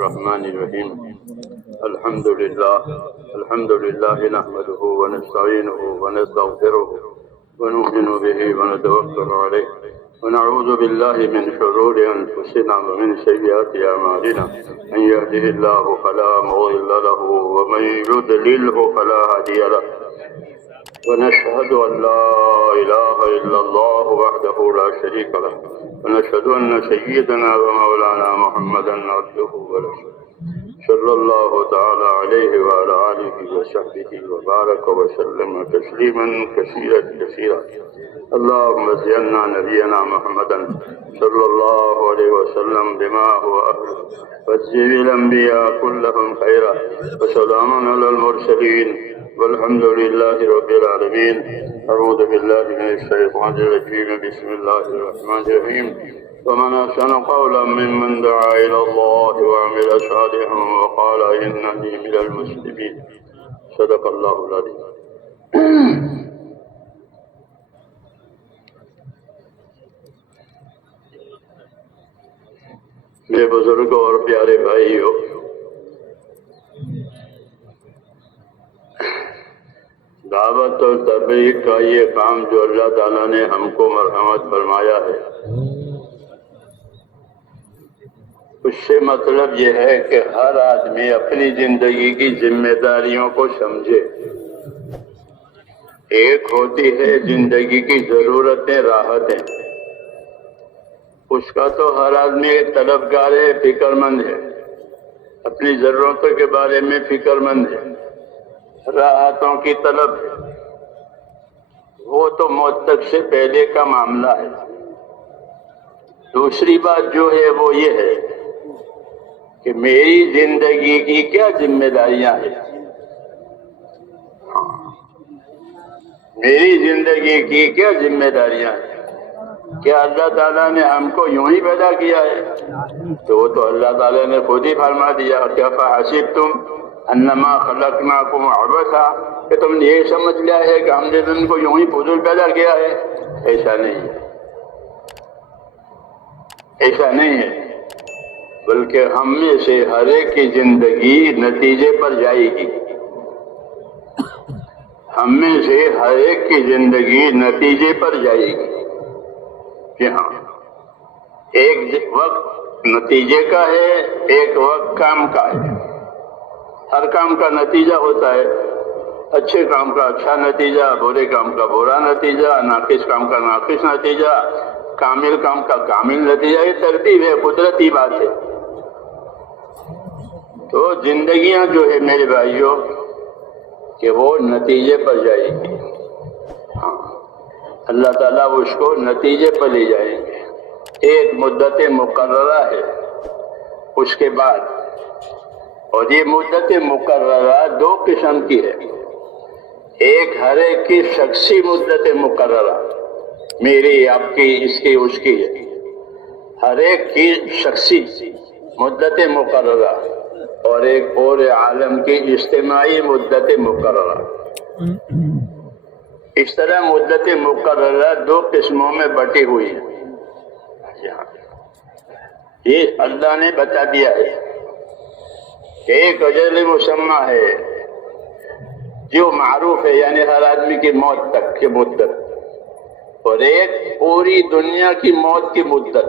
الرحمن الرحيم الحمد لله نحمده ونستعينه ونستغفره ونؤمن به ونتوكل عليه ونعوذ بالله من شرور أنفسنا ومن سيئات أعمالنا من يهده الله فلا مضل له ومن يضلله فلا هادي له ونشهد أن لا إله إلا الله وحده لا شريك له ونشهد أن سيدنا ومولانا محمدا عبده ورسوله صلى الله تعالى عليه وعلى آله وصحبه وبارك وسلم تسليما كثيرا اللهم زينا نبينا محمدا صلى الله عليه وسلم بما هو أهله وجزل الأنبياء كلهم خيرا وسلام على المرسلين والحمد لله رب العالمين. أعوذ بالله من الشيطان الرجيم. بسم الله الرحمن الرحيم. ومن أحسن قولا ممن دعا إلى الله وعمل صالحا وقال إنني من المسلمين. صدق الله العظيم. میرے بزرگوں اور پیارے بھائیوں، دعوت اور تبلیغ کا یہ کام جو اللہ تعالیٰ نے ہم کو مرحمت فرمایا ہے، اس سے مطلب یہ ہے کہ ہر آدمی اپنی زندگی کی ذمہ داریوں کو سمجھے. ایک ہوتی ہے زندگی کی ضرورتیں، راحتیں، اس کا تو ہر آدمی طلبگار ہے، فکر مند ہے، اپنی ضرورتوں کے بارے میں فکر مند ہے، راحتوں کی طلب ہے. وہ تو موت تک سے پہلے کا معاملہ ہے. دوسری بات جو ہے وہ یہ ہے کہ میری زندگی کی کیا ذمہ داریاں ہیں. میری زندگی کی کیا ذمہ داریاں ہیں. کیا اللہ تعالیٰ نے ہم کو یوں ہی پیدا کیا ہے؟ تو وہ تو اللہ تعالیٰ نے خود ہی فرما دیا کہ فحسبتم انما خلقناکم عبثا، کہ تم نے یہ سمجھ لیا ہے کہ ہم نے تم کو یوں ہی فضول پیدا کیا ہے. ایسا نہیں ہے، ایسا نہیں ہے، بلکہ ہم میں سے ہر ایک کی زندگی نتیجے پر جائے گی. ہم میں سے ہر ایک کی زندگی نتیجے پر جائے گی. کہ ہاں، ایک وقت نتیجے کا ہے، ایک وقت کام کا ہے. ہر کام کا نتیجہ ہوتا ہے، اچھے کام کا اچھا نتیجہ، برے کام کا برا نتیجہ، ناقص کام کا ناقص نتیجہ، کامل کام کا کامل نتیجہ. یہ ترتیب ہے، قدرتی بات ہے. تو زندگیاں جو ہے میرے بھائیوں کہ وہ نتیجے پر جائے گی. ہاں، اللہ تعالیٰ اس کو نتیجے پر لے جائیں گے. ایک مدت مقررہ ہے اس کے بعد، اور یہ مدت مقررہ دو قسم کی ہے. ایک ہر ایک کی شخصی مدت مقررہ، میری، آپ کی، اس کی، اس کی ہے. ہر ایک کی شخصی مدت مقررہ، اور ایک پورے عالم کی اجتماعی مدت مقررہ. اس طرح مدت مقررہ دو قسموں میں بٹی ہوئی ہے. یہ اللہ نے بتا دیا ہے کہ ایک اجل مسمى ہے جو معروف ہے، یعنی ہر آدمی کی موت تک کی مدت، اور ایک پوری دنیا کی موت کی مدت.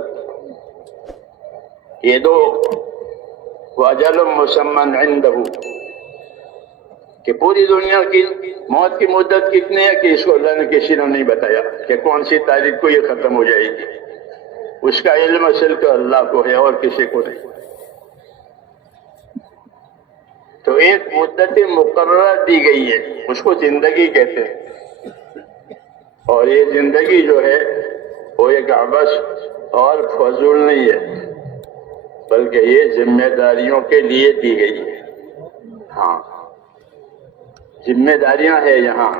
یہ دو اجل مسمى عنده، کہ پوری دنیا کی موت کی مدت کتنی ہے کہ اس کو اللہ نے کسی نے نہیں بتایا کہ کون سی تاریخ کو یہ ختم ہو جائے گی. اس کا علم صرف اللہ کو ہے اور کسی کو نہیں. تو ایک مدت مقررہ دی گئی ہے، اس کو زندگی کہتے ہیں. اور یہ زندگی جو ہے وہ ایک عبث اور فضول نہیں ہے، بلکہ یہ ذمہ داریوں کے لیے دی گئی ہے. ہاں، ذمہ داریاں ہیں. یہاں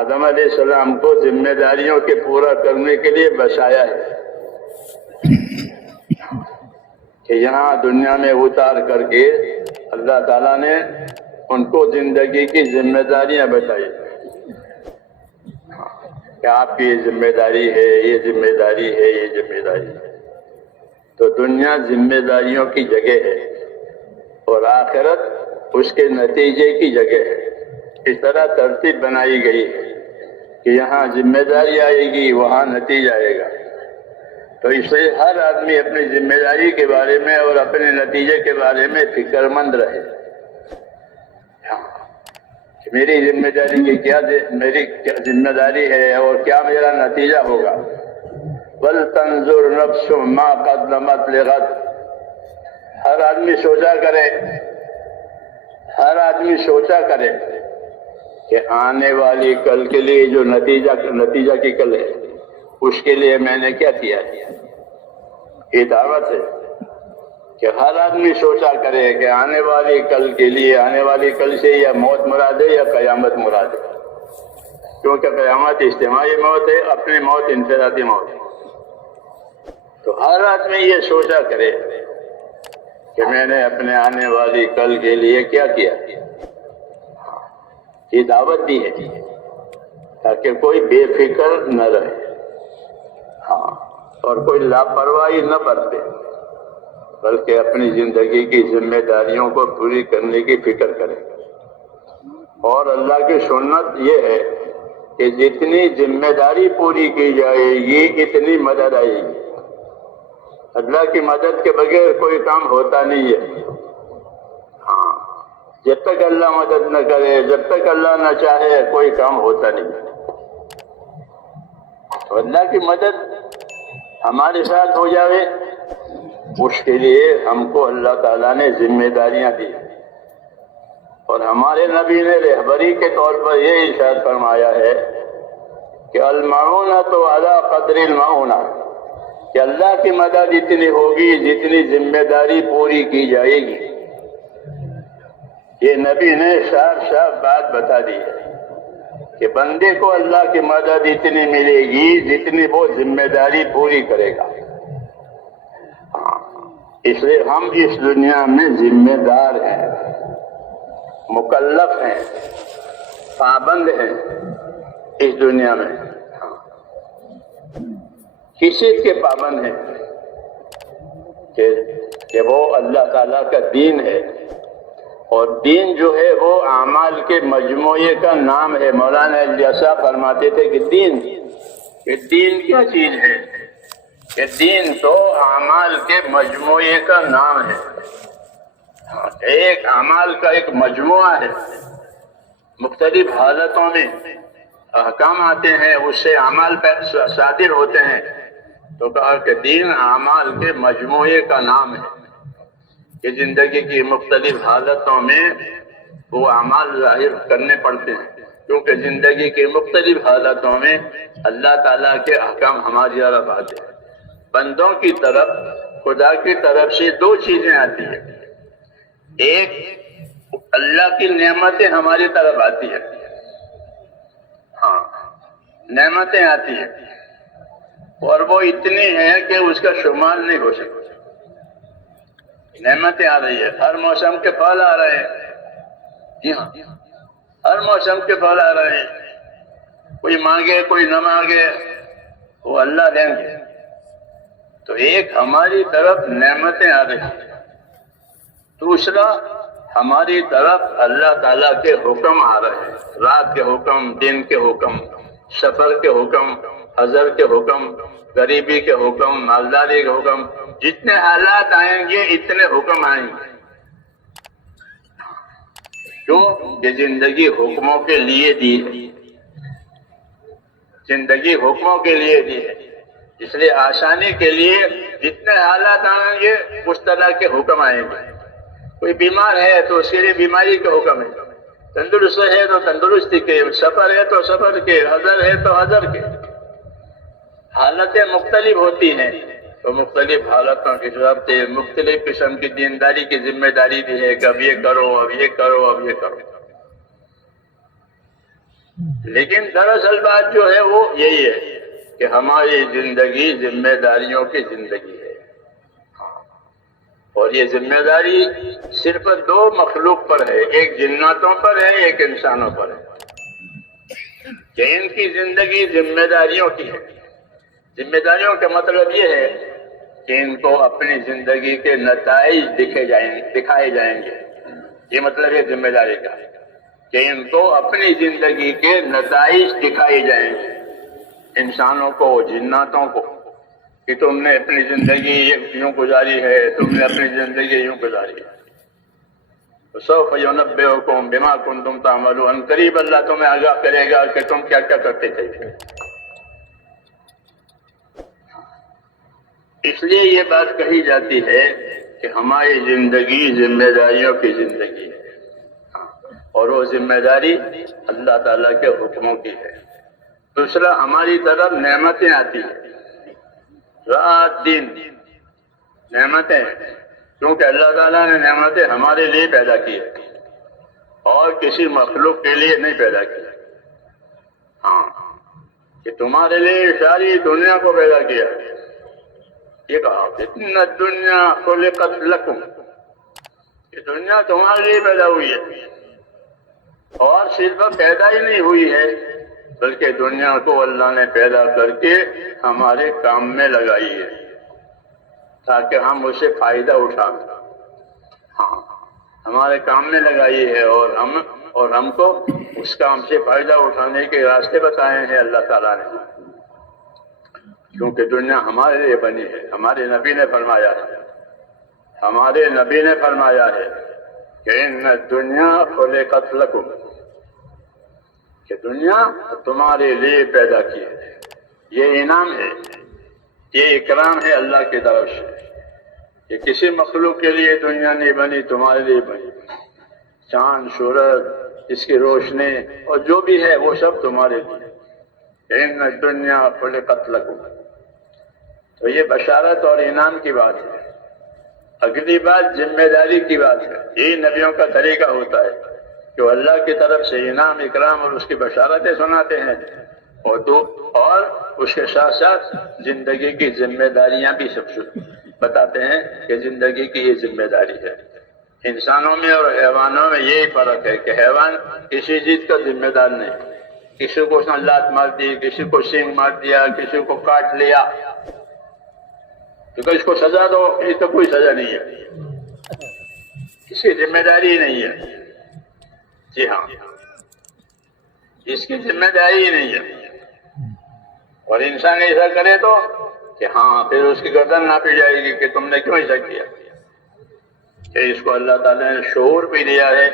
آدم علیہ السلام کو ذمہ داریوں کے پورا کرنے کے لیے بسایا ہے کہ یہاں دنیا میں اتار کر کے اللہ تعالیٰ نے ان کو زندگی کی ذمہ داریاں بتائی کہ آپ کی یہ ذمہ داری ہے، یہ ذمہ داری ہے، یہ ذمہ داری ہے. تو دنیا ذمہ داریوں کی جگہ ہے اور آخرت اس کے نتیجے کی جگہ ہے۔ اس طرح ترتیب بنائی گئی ہے کہ یہاں ذمہ داری آئے گی، وہاں نتیجہ آئے گا۔ تو اس لیے ہر آدمی اپنی ذمہ داری کے بارے میں اور اپنے نتیجے کے بارے میں فکر مند رہے۔ میری ذمہ داری کی میری کیا ذمہ داری ہے اور کیا میرا نتیجہ ہوگا۔ وَلْتَنْظُرْ نَفْسٌ مَا قَدَّمَتْ لِغَدٍ۔ ہر آدمی سوچا کرے کہ آنے والی کل کے لیے جو نتیجہ کی کل ہے، اس کے لیے میں نے کیا کیا۔ یہ دعوت ہے کہ ہر آدمی سوچا کرے کہ آنے والی کل کے لیے، آنے والی کل سے یا موت مراد ہے یا قیامت مراد ہے، کیونکہ قیامت اجتماعی موت ہے، اپنی موت انفرادی موت ہے۔ تو ہر آدمی یہ سوچا کرے کہ میں نے اپنے آنے والی کل کے لیے کیا کیا۔ یہ دعوت دی ہے تاکہ کوئی بے فکر نہ رہے، اور کوئی لاپرواہی نہ برتے، بلکہ اپنی زندگی کی ذمہ داریوں کو پوری کرنے کی فکر کرے۔ اور اللہ کی سنت یہ ہے کہ جتنی ذمہ داری پوری کی جائے گی اتنی مدد آئے گی۔ اللہ کی مدد کے بغیر کوئی کام ہوتا نہیں ہے۔ جب تک اللہ مدد نہ کرے، جب تک اللہ نہ چاہے، کوئی کام ہوتا نہیں۔ تو اللہ کی مدد ہمارے ساتھ ہو جائے، اس کے لیے ہم کو اللہ تعالیٰ نے ذمہ داریاں دی، اور ہمارے نبی نے رہبری کے طور پر یہ ارشاد فرمایا ہے کہ المعونۃ علی قدر المعونہ، کہ اللہ کی مدد اتنی ہوگی جتنی ذمہ داری پوری کی جائے گی۔ یہ نبی نے صاف بات بتا دی ہے کہ بندے کو اللہ کی مدد اتنی ملے گی جتنی وہ ذمہ داری پوری کرے گا۔ اس لیے ہم اس دنیا میں ذمہ دار ہیں، مکلف ہیں، پابند ہیں اس دنیا میں۔ کس چیز کے پابند ہیں؟ کہ وہ اللہ تعالیٰ کا دین ہے، اور دین جو ہے وہ اعمال کے مجموعے کا نام ہے۔ مولانا الیاس فرماتے تھے کہ دین کیا چیز ہے؟ کہ دین تو اعمال کے مجموعے کا نام ہے۔ ایک اعمال کا ایک مجموعہ ہے، مختلف حالتوں میں احکام آتے ہیں، اس سے اعمال صادر ہوتے ہیں۔ تو کہا کہ دین اعمال کے مجموعے کا نام ہے کہ زندگی کی مختلف حالتوں میں وہ اعمال ظاہر کرنے پڑتے ہیں، کیونکہ زندگی کی مختلف حالتوں میں اللہ تعالیٰ کے احکام ہماری طرف آتے ہیں۔ بندوں کی طرف، خدا کی طرف سے دو چیزیں آتی ہیں۔ ایک اللہ کی نعمتیں ہماری طرف آتی ہیں، نعمتیں آتی ہیں، اور وہ اتنی ہیں کہ اس کا شمار نہیں ہو سکتا۔ نعمتیں آ رہی ہے، ہر موسم کے پھل آ رہے ہیں، جی ہاں، ہر موسم کے پھل آ رہے ہیں، کوئی مانگے کوئی نہ مانگے، وہ اللہ دیں گے۔ تو ایک ہماری طرف نعمتیں آ رہی ہیں، دوسرا ہماری طرف اللہ تعالیٰ کے حکم آ رہے ہیں، رات کے حکم، دن کے حکم، سفر کے حکم، حضر کے حکم، غریبی کے حکم، مالداری کے حکم۔ جتنے حالات آئیں گے اتنے حکم آئیں گے۔ کیوں؟ یہ زندگی حکموں کے لیے دی ہے، زندگی حکموں کے لیے دی ہے، اس لیے آسانی کے لیے جتنے حالات آئیں گے اس طرح کے حکم آئیں گے۔ کوئی بیمار ہے تو اس کے لیے بیماری کے حکم ہے، تندرست ہے تو تندرستی کے، سفر ہے تو سفر کے، حضر ہے تو حضر کے۔ حالتیں مختلف ہوتی ہیں، تو مختلف حالتوں کی طرف سے مختلف قسم کی دینداری کی ذمہ داری بھی ہے کہ اب یہ کرو، اب یہ کرو، اب یہ کرو۔ لیکن دراصل بات جو ہے وہ یہی ہے کہ ہماری زندگی ذمہ داریوں کی زندگی ہے، اور یہ ذمہ داری صرف دو مخلوق پر ہے، ایک جناتوں پر ہے، ایک انسانوں پر ہے، کہ ان کی زندگی ذمہ داریوں کی ہے۔ ذمہ داریوں کا مطلب یہ ہے کہ ان کو اپنی زندگی کے نتائج دکھائے جائیں گے. یہ مطلب ہے ذمہ داری کا کہ ان کو اپنی زندگی کے نتائج دکھائے جائیں گے، انسانوں کو، جناتوں کو، کہ تم نے اپنی زندگی یوں گزاری ہے، تم نے اپنی زندگی یوں گزاری ہے. سوف ينبئكم بما كنتم تعملون، قریب اللہ تمہیں آگاہ کرے گا کہ تم کیا کیا کرتے تھے. اس لیے یہ بات کہی جاتی ہے کہ ہماری زندگی ذمہ داریوں کی زندگی ہے، اور وہ ذمہ داری اللہ تعالیٰ کے حکموں کی ہے. دوسرا، ہماری طرف نعمتیں آتی ہیں، رات دن نعمتیں، کیونکہ اللہ تعالیٰ نے نعمتیں ہمارے لیے پیدا کی اور کسی مخلوق کے لیے نہیں پیدا کی. ہاں، کہ تمہارے لیے ساری دنیا کو پیدا کیا. یہ کہا ان الدنیا خلقت لکم، یہ دنیا تمہارے لیے پیدا ہوئی ہے، اور صرف پیدا ہی نہیں ہوئی ہے بلکہ دنیا کو اللہ نے پیدا کر کے ہمارے کام میں لگائی ہے تاکہ ہم اسے فائدہ اٹھائیں. ہاں، ہمارے کام میں لگائی ہے اور ہم کو اس کام سے فائدہ اٹھانے کے راستے بتائے ہیں اللہ تعالیٰ نے، کیونکہ دنیا ہمارے لیے بنی ہے. ہمارے نبی نے فرمایا ہے کہ ان الدنیا خلقت لکم، کہ دنیا تمہارے لیے پیدا کی ہے. یہ انعام ہے، یہ اکرام ہے اللہ کی طرف سے کہ کسی مخلوق کے لیے دنیا نہیں بنی، تمہارے لیے بنی. چاند، سورج، اس کی روشنی اور جو بھی ہے وہ سب تمہارے لیے. ان الدنیا خلقت لکم، تو یہ بشارت اور انعام کی بات ہے. اگلی بات ذمہ داری کی بات ہے. یہ نبیوں کا طریقہ ہوتا ہے کہ وہ اللہ کی طرف سے انعام، اکرام اور اس کی بشارتیں سناتے ہیں، اور اس کے ساتھ ساتھ زندگی کی ذمہ داریاں بھی سب بتاتے ہیں کہ زندگی کی یہ ذمہ داری ہے. انسانوں میں اور حیوانوں میں یہی فرق ہے کہ حیوان کسی چیز کا ذمہ دار نہیں. کسی کو لات مار دی، کسی کو سینگ مار دیا، کسی کو کاٹ لیا تو اس کو سزا دو، اس کو کوئی سزا نہیں ہے، اس کی ذمہ داری نہیں ہے. جی ہاں، اس کی ذمہ داری ہی نہیں ہے. اور انسان ایسا کرے تو کہ ہاں پھر اس کی گردن ناپی جائے گی کہ تم نے کیوں ایسا کیا. کہ اس کو اللہ تعالیٰ نے شعور بھی دیا ہے،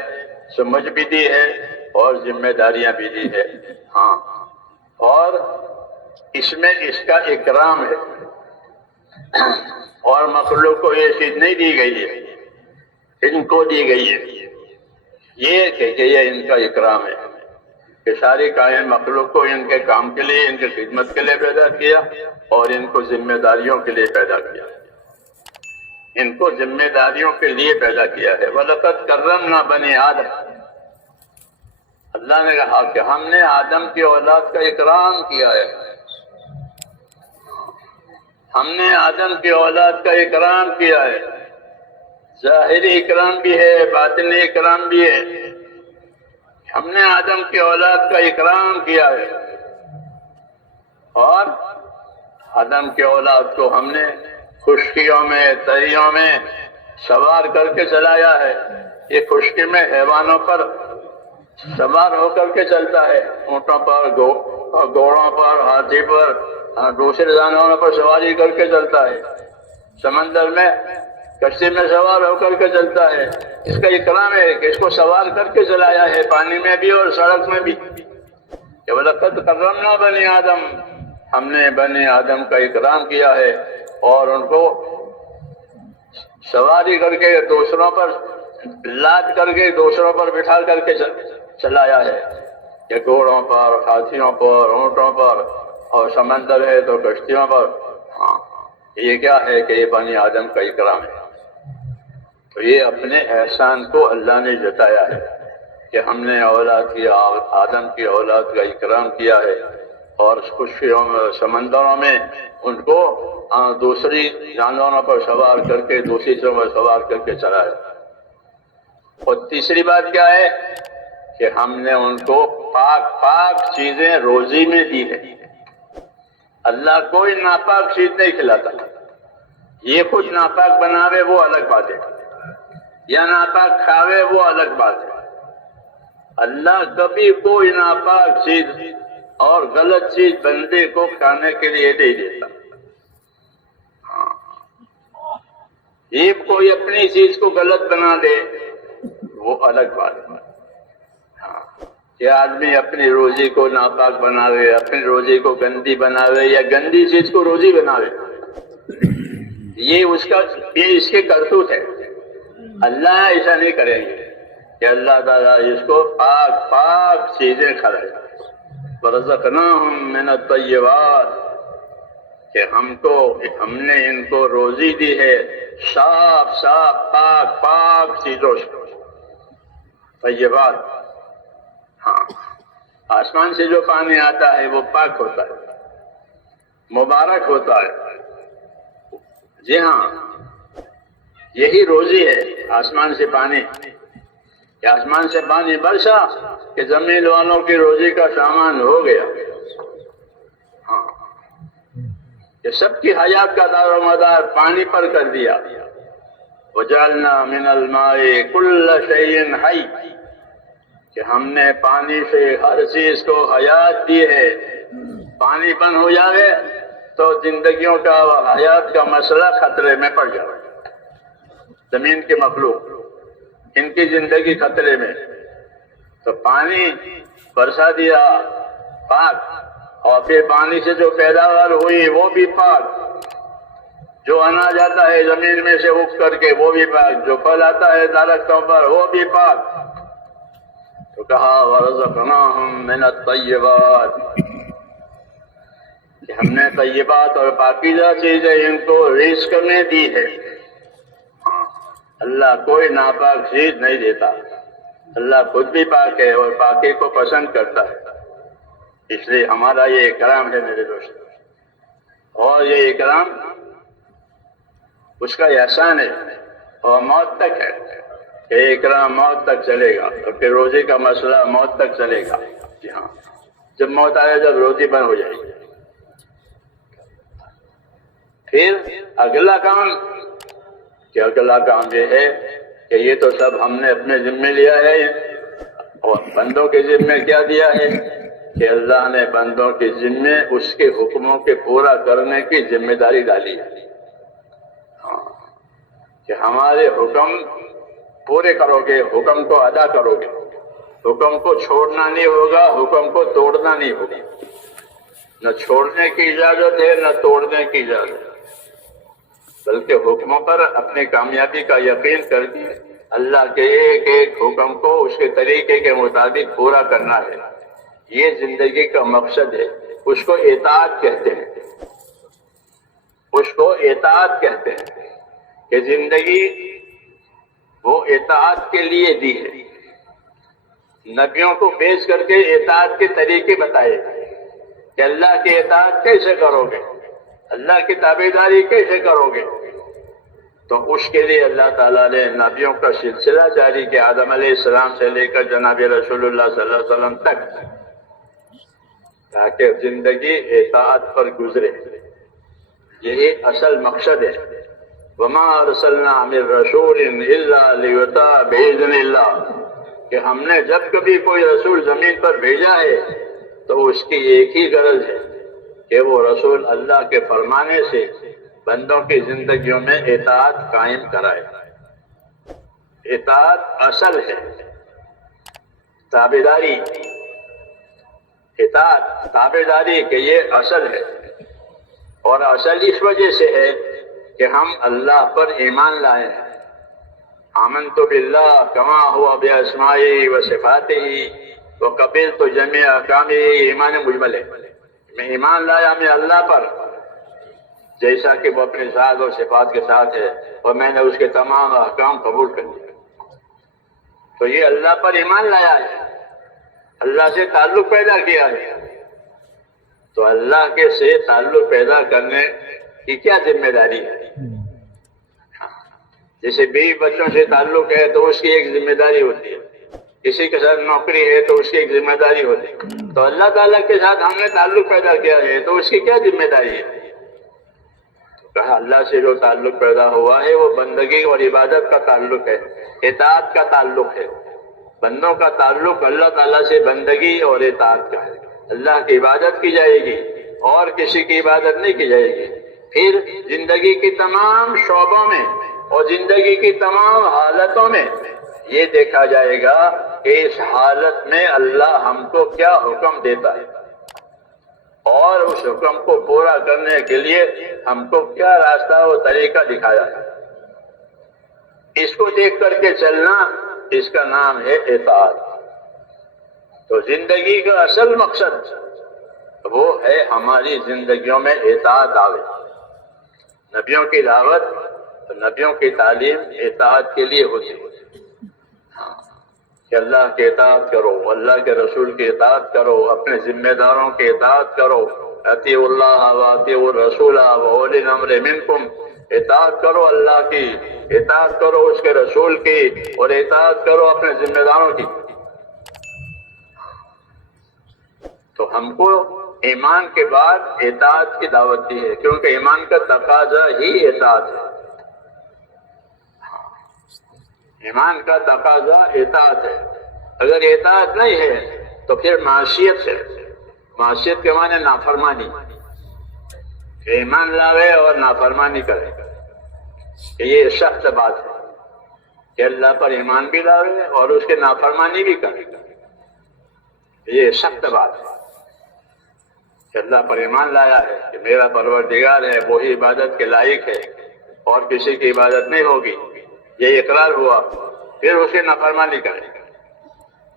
سمجھ بھی دی ہے اور ذمہ داریاں بھی دی ہے. ہاں، اور اس میں اس کا اکرام ہے، اور مخلوق کو یہ چیز نہیں دی گئی ہے، ان کو دی گئی ہے. یہ کہ یہ ان کا اکرام ہے کہ ساری کائن مخلوق کو ان کے کام کے لیے، ان کی خدمت کے لیے پیدا کیا اور ان کو ذمہ داریوں کے لیے پیدا کیا. ان کو ذمہ داریوں کے لیے پیدا کیا ہے. وَلَقَدْ كَرَّمْنَا بَنِي آدم، اللہ نے کہا کہ ہم نے آدم کی اولاد کا اکرام کیا ہے. ہم نے آدم کی اولاد کا اکرام کیا ہے. ظاہری اکرام بھی ہے، باطنی اکرام بھی ہے. ہم نے آدم کی اولاد کا اکرام کیا ہے، اور آدم کی اولاد کو ہم نے خشکیوں میں، تریوں میں سوار کر کے چلایا ہے. یہ خشکی میں حیوانوں پر سوار ہو کر کے چلتا ہے، اونٹوں پر، گھوڑوں پر، ہاتھی پر، دوسرے جانوروں پر سواری کر کے چلتا ہے. سمندر میں کشتی میں سوار ہو کر کے چلتا ہے. اس کا اکرام ہے کہ اس کو سوار کر کے چلایا ہے، پانی میں بھی اور سڑک میں بھی. کہ وَلَقَدْ كَرَّمْنَا بَنِي آدم، ہم نے بنی آدم کا اکرام کیا ہے اور ان کو سواری کر کے دوسروں پر لاد کر کے دوسروں پر بٹھا کر کے چلایا ہے، کہ گھوڑوں پر، ہاتھیوں پر، اونٹوں پر، اور سمندر ہے تو کشتیوں پر. ہاں، یہ کیا ہے کہ یہ بنی آدم کا اکرام ہے. تو یہ اپنے احسان کو اللہ نے جتایا ہے کہ ہم نے آدم کی اولاد کا اکرام کیا ہے، اور خشکیوں میں، سمندروں میں ان کو دوسری جانوروں پر سوار کر کے، دوسری چیزوں پر سوار کر کے چلایا. اور تیسری بات کیا ہے کہ ہم نے ان کو پاک چیزیں روزی میں دی ہے. اللہ کوئی ناپاک چیز نہیں کھلاتا. یہ خود ناپاک بناوے وہ الگ بات ہے، یا ناپاک کھاوے وہ الگ بات ہے۔ اللہ کبھی کوئی ناپاک چیز اور غلط چیز بندے کو کھانے کے لیے نہیں دیتا۔ یہ کوئی اپنی چیز کو غلط بنا دے وہ الگ بات ہے۔ کہ آدمی اپنی روزی کو ناپاک بناوے، اپنی روزی کو گندی بناوے، یا گندی چیز کو روزی بناوے، یہ اس کے کرتوت ہے۔ اللہ ایسا نہیں کریں گے کہ اللہ تعالیٰ اس کو پاک چیزیں کھلائے۔ وَرَزَقْنَاهُم مِّنَ الطَّيِّبَاتِ، کہ ہم نے ان کو روزی دی ہے صاف پاک چیزوں سے۔ طیبات، ہاں، آسمان سے جو پانی آتا ہے وہ پاک ہوتا ہے، مبارک ہوتا ہے۔ جی ہاں، یہی روزی ہے، آسمان سے پانی، کہ آسمان سے پانی برسا کہ زمین والوں کی روزی کا سامان ہو گیا۔ ہاں، کہ سب کی حیات کا دار و مدار پانی پر کر دیا۔ وَجَعَلْنَا مِنَ الْمَاءِ كُلَّ شَيْءٍ حَيٍّ، کہ ہم نے پانی سے ہر چیز کو حیات دی ہے۔ پانی بند ہو جائے تو زندگیوں کا حیات کا مسئلہ خطرے میں پڑ جائے۔ زمین کے مخلوق، ان کی زندگی خطرے میں، تو پانی برسا دیا پاک، اور پھر پانی سے جو پیداوار ہوئی وہ بھی پاک، جو اناج آتا ہے زمین میں سے اگ کر کے وہ بھی پاک، جو پھل آتا ہے درختوں پر وہ بھی پاک۔ تو کہا وَرَزَقْنَاهُم مِّنَ الطَّيِّبَاتِ، کہ ہم نے طیبات اور پاکیزہ چیزیں ان کو رزق میں دی ہے۔ اللہ کوئی ناپاک چیز نہیں دیتا، اللہ خود بھی پاک ہے اور پاکی کو پسند کرتا ہے۔ اس لیے ہمارا یہ اکرام ہے میرے دوست، اور یہ اکرام اس کا احسان ہے اور موت تک ہے، کہ اکرام موت تک چلے گا، اور پھر روزی کا مسئلہ موت تک چلے گا۔ جی ہاں، جب موت آئے جب روزی بند ہو جائے گی۔ پھر اگلا کام یہ ہے کہ یہ تو سب ہم نے اپنے ذمے لیا ہے، اور بندوں کے ذمے کیا دیا ہے کہ اللہ نے بندوں کے ذمے اس کے حکموں کے پورا کرنے کی ذمہ داری ڈالی ہے۔ کہ ہمارے حکم پورے کرو گے، حکم کو ادا کرو گے، حکم کو چھوڑنا نہیں ہوگا، حکم کو توڑنا نہیں ہوگا۔ نہ چھوڑنے کی اجازت ہے نہ توڑنے کی اجازت ہے، بلکہ حکموں پر اپنی کامیابی کا یقین کر کے اللہ کے ایک ایک حکم کو اس کے طریقے کے مطابق پورا کرنا ہے۔ یہ زندگی کا مقصد ہے، اس کو اطاعت کہتے ہیں، اس کو اطاعت کہتے ہیں، کہ زندگی وہ اطاعت کے لیے دی ہے۔ نبیوں کو پیش کر کے اطاعت کے طریقے بتائے کہ اللہ کی اطاعت کیسے کرو گے، اللہ کی تابعداری کیسے کرو گے۔ تو اس کے لیے اللہ تعالیٰ نے نبیوں کا سلسلہ جاری کیا، آدم علیہ السلام سے لے کر جناب رسول اللہ صلی اللہ علیہ وسلم تک، تاکہ زندگی اطاعت پر گزرے۔ یہی اصل مقصد ہے۔ وَمَا أَرْسَلْنَا مِن رَّسُولٍ إِلَّا لِيُطَاعَ بِإِذْنِ اللَّهِ، کہ ہم نے جب کبھی کوئی رسول زمین پر بھیجا ہے تو اس کی ایک ہی غرض ہے کہ وہ رسول اللہ کے فرمانے سے بندوں کی زندگیوں میں اطاعت قائم کرائے۔ اطاعت اصل ہے، تابعداری، اطاعت تابعداری کہ یہ اصل ہے، اور اصل اس وجہ سے ہے کہ ہم اللہ پر ایمان لائے ہیں۔ آمنت باللہ کما ہوا باسمائہ و صفاتہ وقبلت جمیع احکامہ، ایمان مجمل ہے۔ میں ایمان لایا میں اللہ پر، جیسا کہ وہ اپنے ذات اور صفات کے ساتھ ہے، اور میں نے اس کے تمام احکام قبول کر لیے۔ تو یہ اللہ پر ایمان لایا ہے، اللہ سے تعلق پیدا کیا ہے۔ تو اللہ کے سے تعلق پیدا کرنے کی کیا ذمہ داری ہے؟ جیسے بیوی بچوں سے تعلق ہے تو اس کی ایک ذمہ داری ہوتی ہے، کسی کے ساتھ نوکری ہے تو اس کی ایک ذمہ داری ہوتی ہے۔ تو اللہ تعالیٰ کے ساتھ ہم نے تعلق پیدا کیا ہے تو اس کی کیا ذمہ داری ہے؟ کہا اللہ سے جو تعلق پیدا ہوا ہے وہ بندگی اور عبادت کا تعلق ہے، اطاعت کا تعلق ہے۔ بندوں کا تعلق اللہ تعالیٰ سے بندگی اور اطاعت کا ہے۔ اللہ کی عبادت کی جائے گی اور کسی کی عبادت نہیں کی جائے گی۔ پھر زندگی کی تمام شعبوں میں اور زندگی کی تمام حالتوں میں یہ دیکھا جائے گا کہ اس حالت میں اللہ ہم کو کیا حکم دیتا ہے اور اس حکم کو پورا کرنے کے لیے ہم کو کیا راستہ و طریقہ دکھایا ہے۔ اس کو دیکھ کر کے چلنا، اس کا نام ہے اطاعت۔ تو زندگی کا اصل مقصد وہ ہے ہماری زندگیوں میں اطاعت آوے۔ نبیوں کی دعوت، نبیوں کی تعلیم اطاعت کے لیے ہوتی ہے کہ اللہ کی اطاعت کرو، اللہ کے رسول کی اطاعت کرو، اپنے ذمہ داروں کی اطاعت کرو، اطیعوا اللہ و اطیعوا الرسول و اولی الامر منکم، اطاعت کرو اللہ کی، اطاعت کرو اس کے رسول کی، اور اطاعت کرو اپنے ذمہ داروں کی۔ تو ہم کو ایمان کے بعد اطاعت کی دعوت دی ہے، کیونکہ ایمان کا تقاضا ہی اطاعت ہے۔ ایمان کا تقاضا اطاعت ہے۔ اگر اطاعت نہیں ہے تو پھر معصیت ہے۔ معصیت کے معنی نافرمانی، ایمان لاوے اور نافرمانی کرے، یہ سخت بات ہے کہ اللہ پر ایمان بھی لاوے اور اس کے نافرمانی بھی کرے، یہ سخت بات ہے کہ اللہ پر ایمان لایا ہے کہ میرا پروردگار ہے، وہی عبادت کے لائق ہے اور کسی کی عبادت نہیں ہوگی، یہ اقرار ہوا، پھر اسے نافرمانی کرے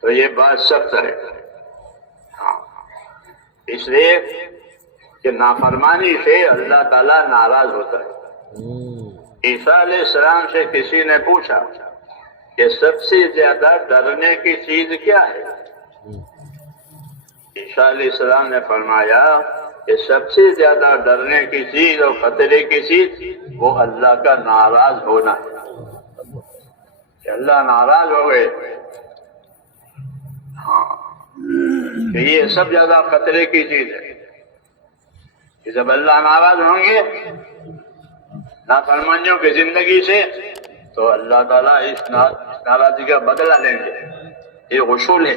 تو یہ بات سخت ہے۔ اس لیے کہ نافرمانی سے اللہ تعالیٰ ناراض ہوتا ہے۔ عیسیٰ علیہ السلام سے کسی نے پوچھا کہ سب سے زیادہ ڈرنے کی چیز کیا ہے؟ عیسیٰ علیہ السلام نے فرمایا کہ سب سے زیادہ ڈرنے کی چیز اور خطرے کی چیز وہ اللہ کا ناراض ہونا ہے، کہ اللہ ناراض ہو گئے، کہ یہ سب زیادہ خطرے کی چیز ہے کہ جب اللہ ناراض ہوں گے نافرمانیوں کی زندگی سے تو اللہ تعالیٰ اس ناراضی کا بدلہ لیں گے۔ یہ اصول ہے،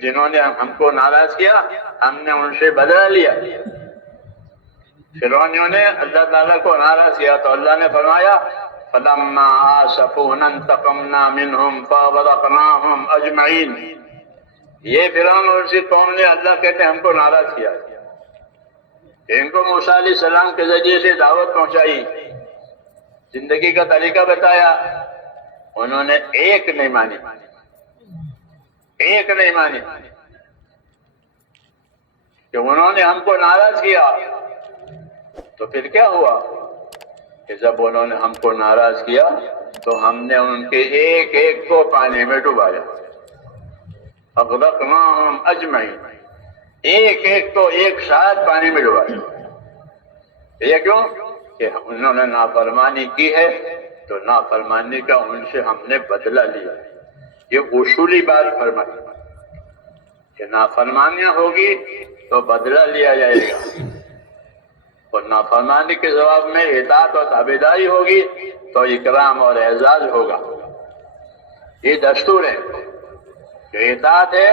جنہوں نے ہم کو ناراض کیا ہم نے ان سے بدلہ لیا۔ فرعونیوں نے اللہ تعالیٰ کو ناراض کیا تو اللہ نے فرمایا فَلَمَّا آسَفُونَا انتَقَمْنَا مِنْهُمْ فَأَغْرَقْنَاهُمْ أَجْمَعِينَ۔ یہ فرعون اور اس کی قوم نے اللہ کہتے ہم کو ناراض کیا، ان کو موسیٰ علیہ السلام کے ذریعے سے دعوت پہنچائی، زندگی کا طریقہ بتایا، انہوں نے ایک نہیں مانی، ایک نہیں مانی، کہ انہوں نے ہم کو ناراض کیا۔ تو پھر کیا ہوا کہ جب انہوں نے ہم کو ناراض کیا تو ہم نے ان کے ایک ایک کو پانی میں ڈبایا، اغرقناہم اجمعین، ایک ایک کو ایک ساتھ پانی میں ڈبایا۔ یہ کیوں؟ کہ انہوں نے نافرمانی کی ہے تو نافرمانی کا ان سے ہم نے بدلہ لیا۔ یہ اصولی بات فرمائی کہ نافرمانیاں ہوگی تو بدلہ لیا جائے گا، اور نافرمانی کے جواب میں اطاعت اور تابعداری ہوگی تو اکرام اور اعزاز ہوگا۔ یہ دستور ہے کہ اطاعت ہے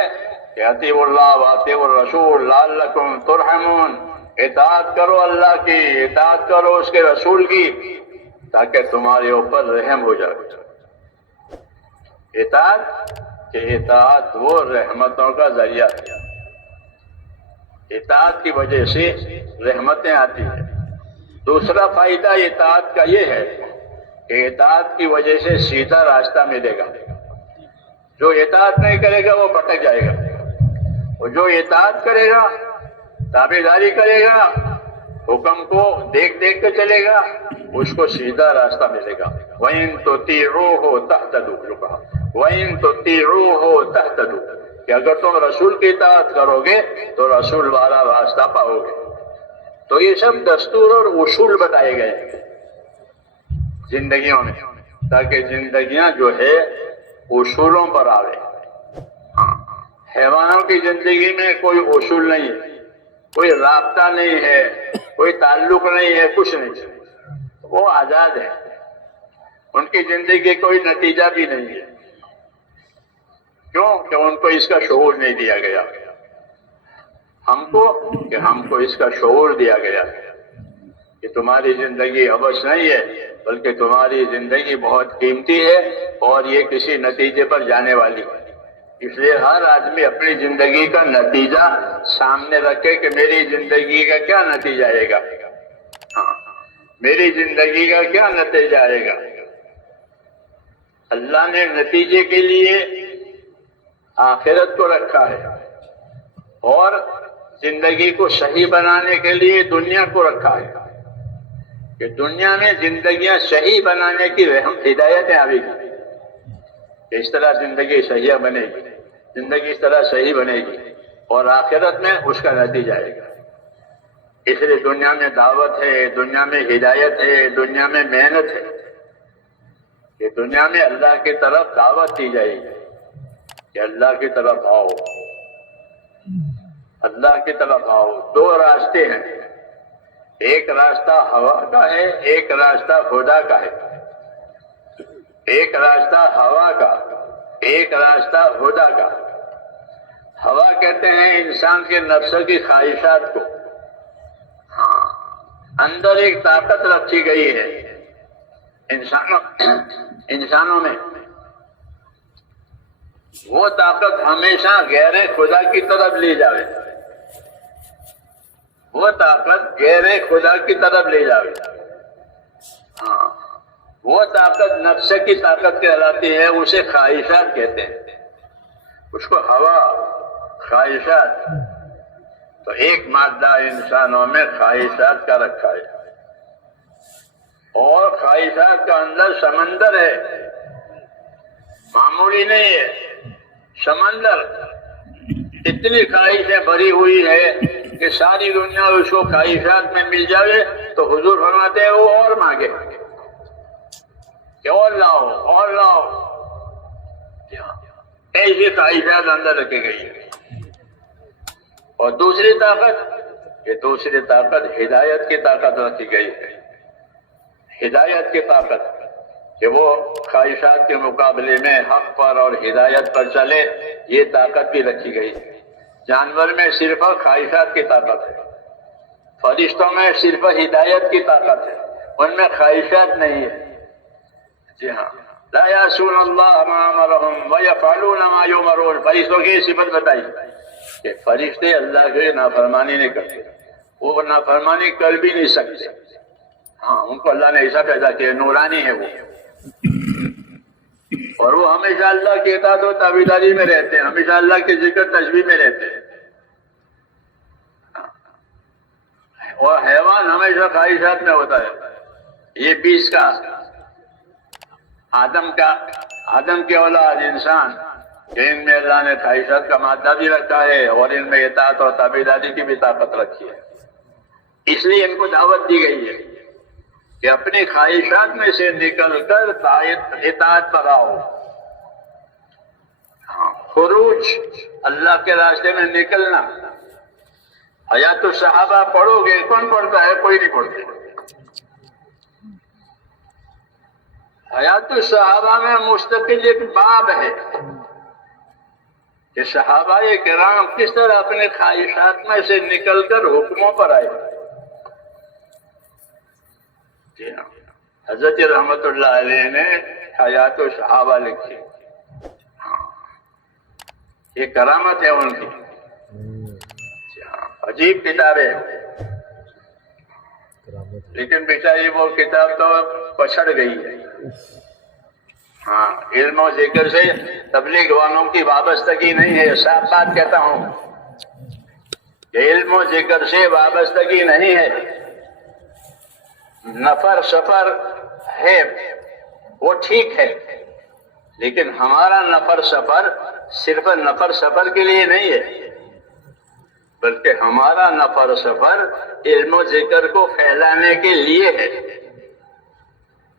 کہ اطیعوا اللہ و اطیعوا الرسول لعلکم ترحمون، اطاعت کرو اللہ کی، اطاعت کرو اس کے رسول کی تاکہ تمہارے اوپر رحم ہو جائے۔ اطاعت کہ اطاعت وہ رحمتوں کا ذریعہ ہے، اطاعت کی وجہ سے رحمتیں آتی ہیں۔ دوسرا فائدہ اطاعت کا یہ ہے کہ اطاعت کی وجہ سے سیدھا راستہ ملے گا۔ جو اطاعت نہیں کرے گا وہ بھٹک جائے گا، اور جو اطاعت کرے گا، تابعداری کرے گا، حکم کو دیکھ دیکھ کے چلے گا، اس کو سیدھا راستہ ملے گا۔ وَإِن تُطِيعُوهُ تَهْتَدُوا، وَإِن تُطِيعُوهُ تَهْتَدُوا، کہ اگر تم رسول کی اطاعت کرو گے تو رسول والا راستہ پاؤ گے۔ تو یہ سب دستور اور اصول بتائے گئے ہیں زندگیوں میں، تاکہ زندگیاں جو ہے اصولوں پر آوے۔ حیوانوں کی زندگی میں کوئی اصول نہیں ہے، کوئی رابطہ نہیں ہے، کوئی تعلق نہیں ہے، کچھ نہیں، وہ آزاد ہے، ان کی زندگی کوئی نتیجہ بھی نہیں ہے۔ کیوں کہ ان کو اس کا شعور نہیں دیا گیا، ہم کو اس کا شعور دیا گیا کہ تمہاری زندگی عبث نہیں ہے، بلکہ تمہاری زندگی بہت قیمتی ہے اور یہ کسی نتیجے پر جانے والی ہے۔ اس لیے ہر آدمی اپنی زندگی کا نتیجہ سامنے رکھے کہ میری زندگی کا کیا نتیجہ آئے گا، ہاں میری زندگی کا کیا نتیجہ آئے گا۔ اللہ نے نتیجے کے لیے آخرت کو رکھا ہے اور زندگی کو صحیح بنانے کے لیے دنیا کو رکھا ہے کہ دنیا میں زندگیاں صحیح بنانے کی ہدایتیں آئے گی، اس طرح زندگی صحیح بنے گی، زندگی اس طرح صحیح بنے گی اور آخرت میں اس کا نتیجہ آئے گا۔ اس لیے دنیا میں دعوت ہے، دنیا میں ہدایت ہے، دنیا میں محنت ہے کہ دنیا میں اللہ کی طرف دعوت دی جائے گی کہ اللہ کی طرف آؤ، اللہ کی طرف آؤ۔ دو راستے ہیں، ایک راستہ ہوا کا ہے، ایک راستہ خدا کا ہے، ایک راستہ ہوا کا، ایک راستہ خدا کا۔ ہوا کہتے ہیں انسان کے نفس کی خواہشات کو، اندر ایک طاقت رکھی گئی ہے انسانوں میں، وہ طاقت ہمیشہ غیر خدا کی طرف لے جاوے، وہ طاقت غیر خدا کی طرف لے جاوے، ہاں وہ طاقت نفس کی طاقت کہلاتی ہے، اسے خواہشات کہتے ہیں، اس کو ہوا خواہشات۔ تو ایک مادہ انسانوں میں خواہشات کا رکھا ہے اور خواہشات کا اندر سمندر ہے، معمولی نہیں ہے، سمندر اتنی خواہشیں بھری ہوئی ہے کہ ساری دنیا اس کو خواہشات میں مل جائے تو حضور فرماتے ہیں وہ اور مانگے کہ اور لاؤ اور لاؤ، ایسی خواہشات اندر رکھی گئی ہے۔ اور دوسری طاقت، یہ دوسری طاقت ہدایت کی طاقت رکھی گئی ہے، ہدایت کی طاقت کہ وہ خواہشات کے مقابلے میں حق پر اور ہدایت پر چلے، یہ طاقت بھی رکھی گئی ہے۔ جانور میں صرف خواہشات کی طاقت ہے، فرشتوں میں صرف ہدایت کی طاقت ہے، ان میں خواہشات نہیں ہے۔ جی ہاں، لا یعصون اللہ ما امرهم ویفعلون ما یؤمرون، فرشتوں کی صفت بتائی کہ فرشتے اللہ کی نافرمانی نہیں کرتے، وہ نافرمانی کر بھی نہیں سکتے، ہاں ان کو اللہ نے ایسا پیدا کیا، نورانی ہے وہ، اور وہ ہمیشہ اللہ کی اطاعت و تابعداری میں رہتے ہیں، ہمیشہ اللہ کے ذکر تسبیح میں رہتے ہیں۔ اور حیوان ہمیشہ خواہشات میں ہوتا ہے۔ یہ بیس کا آدم کے اولاد انسان، ان میں اللہ نے خواہشات کا مادہ بھی رکھا ہے اور ان میں اطاعت اور تابعداری کی بھی طاقت رکھی ہے۔ اس لیے ان کو دعوت دی گئی ہے کہ اپنی خواہشات میں سے نکل کر اطاعت پر آؤ، خروج اللہ کے راستے میں نکلنا۔ حیات الصحابہ پڑھو گے، کون پڑھتا ہے؟ کوئی نہیں پڑھتے۔ حیات الصحابہ میں مستقل ایک باب ہے کہ صحابہ کرام کس طرح اپنے خواہشات میں سے نکل کر حکموں پر آئے۔ جی ہاں، حضرت رحمت اللہ علیہ نے حیات الصحابہ لکھی، یہ کرامت ہے ان کی، عجیب کتاب ہے، لیکن بیچاری وہ کتاب تو پچھڑ گئی ہے۔ ہاں، علم و ذکر سے تبلیغ والوں کی وابستگی نہیں ہے، صاف بات کہتا ہوں کہ علم و ذکر سے وابستگی نہیں ہے، نفر سفر ہے وہ ٹھیک ہے، لیکن ہمارا نفر سفر صرف نفر سفر کے لیے نہیں ہے، بلکہ ہمارا نفر سفر علم و ذکر کو پھیلانے کے لیے ہے۔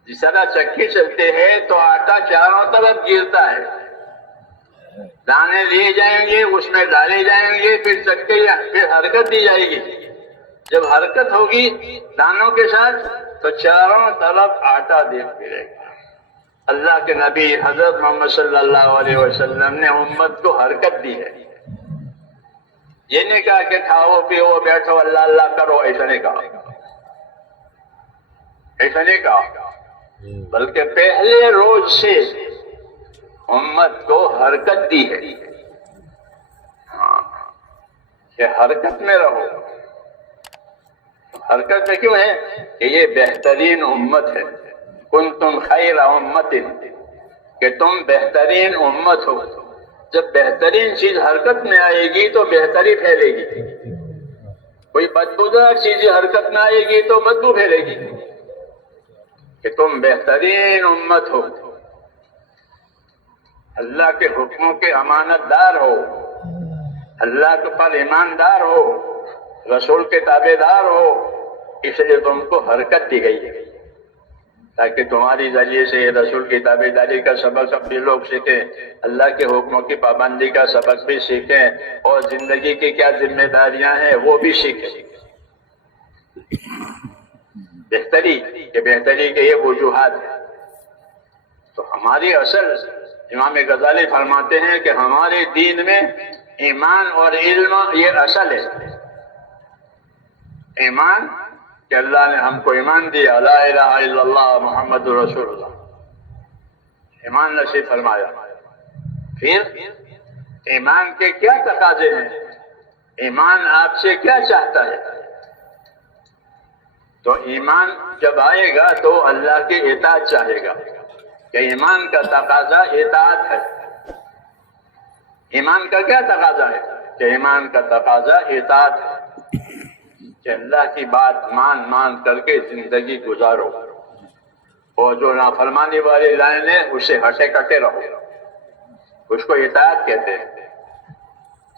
جس طرح چکی چلتے ہیں تو آٹا چاروں طرف گرتا ہے، دانے لیے جائیں گے، اس میں ڈالے جائیں گے، پھر چکے، پھر حرکت دی جائے گی۔ جب حرکت ہوگی دانوں کے ساتھ تو چاروں طرف آٹا دیکھتے رہے گا۔ اللہ کے نبی حضرت محمد صلی اللہ علیہ وسلم نے امت کو حرکت دی ہے۔ یہ نہیں کہا کہ کھاؤ پیو بیٹھو اللہ اللہ کرو، ایسا نہیں کہا، ایسا نہیں کہا، بلکہ پہلے روز سے امت کو حرکت دی ہے کہ حرکت میں رہو۔ حرکت میں کیوں ہے کہ یہ بہترین امت ہے، کنتم خیر امت، کہ تم بہترین امت ہو۔ جب بہترین چیز حرکت میں آئے گی تو بہتری پھیلے گی، کوئی بدبودار چیز حرکت میں آئے گی تو بدبو پھیلے گی، کہ تم بہترین امت ہو، اللہ کے حکموں کے امانت دار ہو، اللہ کے پر ایماندار ہو، رسول کے تابع دار ہو، اس لیے تم کو حرکت دی گئی ہے تاکہ تمہاری ذریعے سے رسول کی تابع داری کا سبق بھی لوگ سیکھیں، اللہ کے حکموں کی پابندی کا سبق بھی سیکھیں، اور زندگی کی کیا ذمہ داریاں ہیں وہ بھی سیکھیں۔ بہتری کے یہ وجوہات ہیں۔ تو ہماری اصل، امام غزالی فرماتے ہیں کہ ہمارے دین میں ایمان اور علم یہ اصل ہے۔ ایمان کہ اللہ نے ہم کو ایمان دیا، لا الہ الا اللہ محمد رسول اللہ، ایمان نصیب فرمایا۔ پھر ایمان کے کیا تقاضے ہیں، ایمان آپ سے کیا چاہتا ہے؟ تو ایمان جب آئے گا تو اللہ کی اطاعت چاہے گا، کہ ایمان کا تقاضا اطاعت ہے۔ ایمان کا کیا تقاضا ہے؟ کہ ایمان کا تقاضا اطاعت ہے، کہ اللہ کی بات مان کر کے زندگی گزارو، اور جو نافرمانی والی لائن ہے اسے ہٹے کٹے رہو، اس کو اطاعت کہتے ہیں۔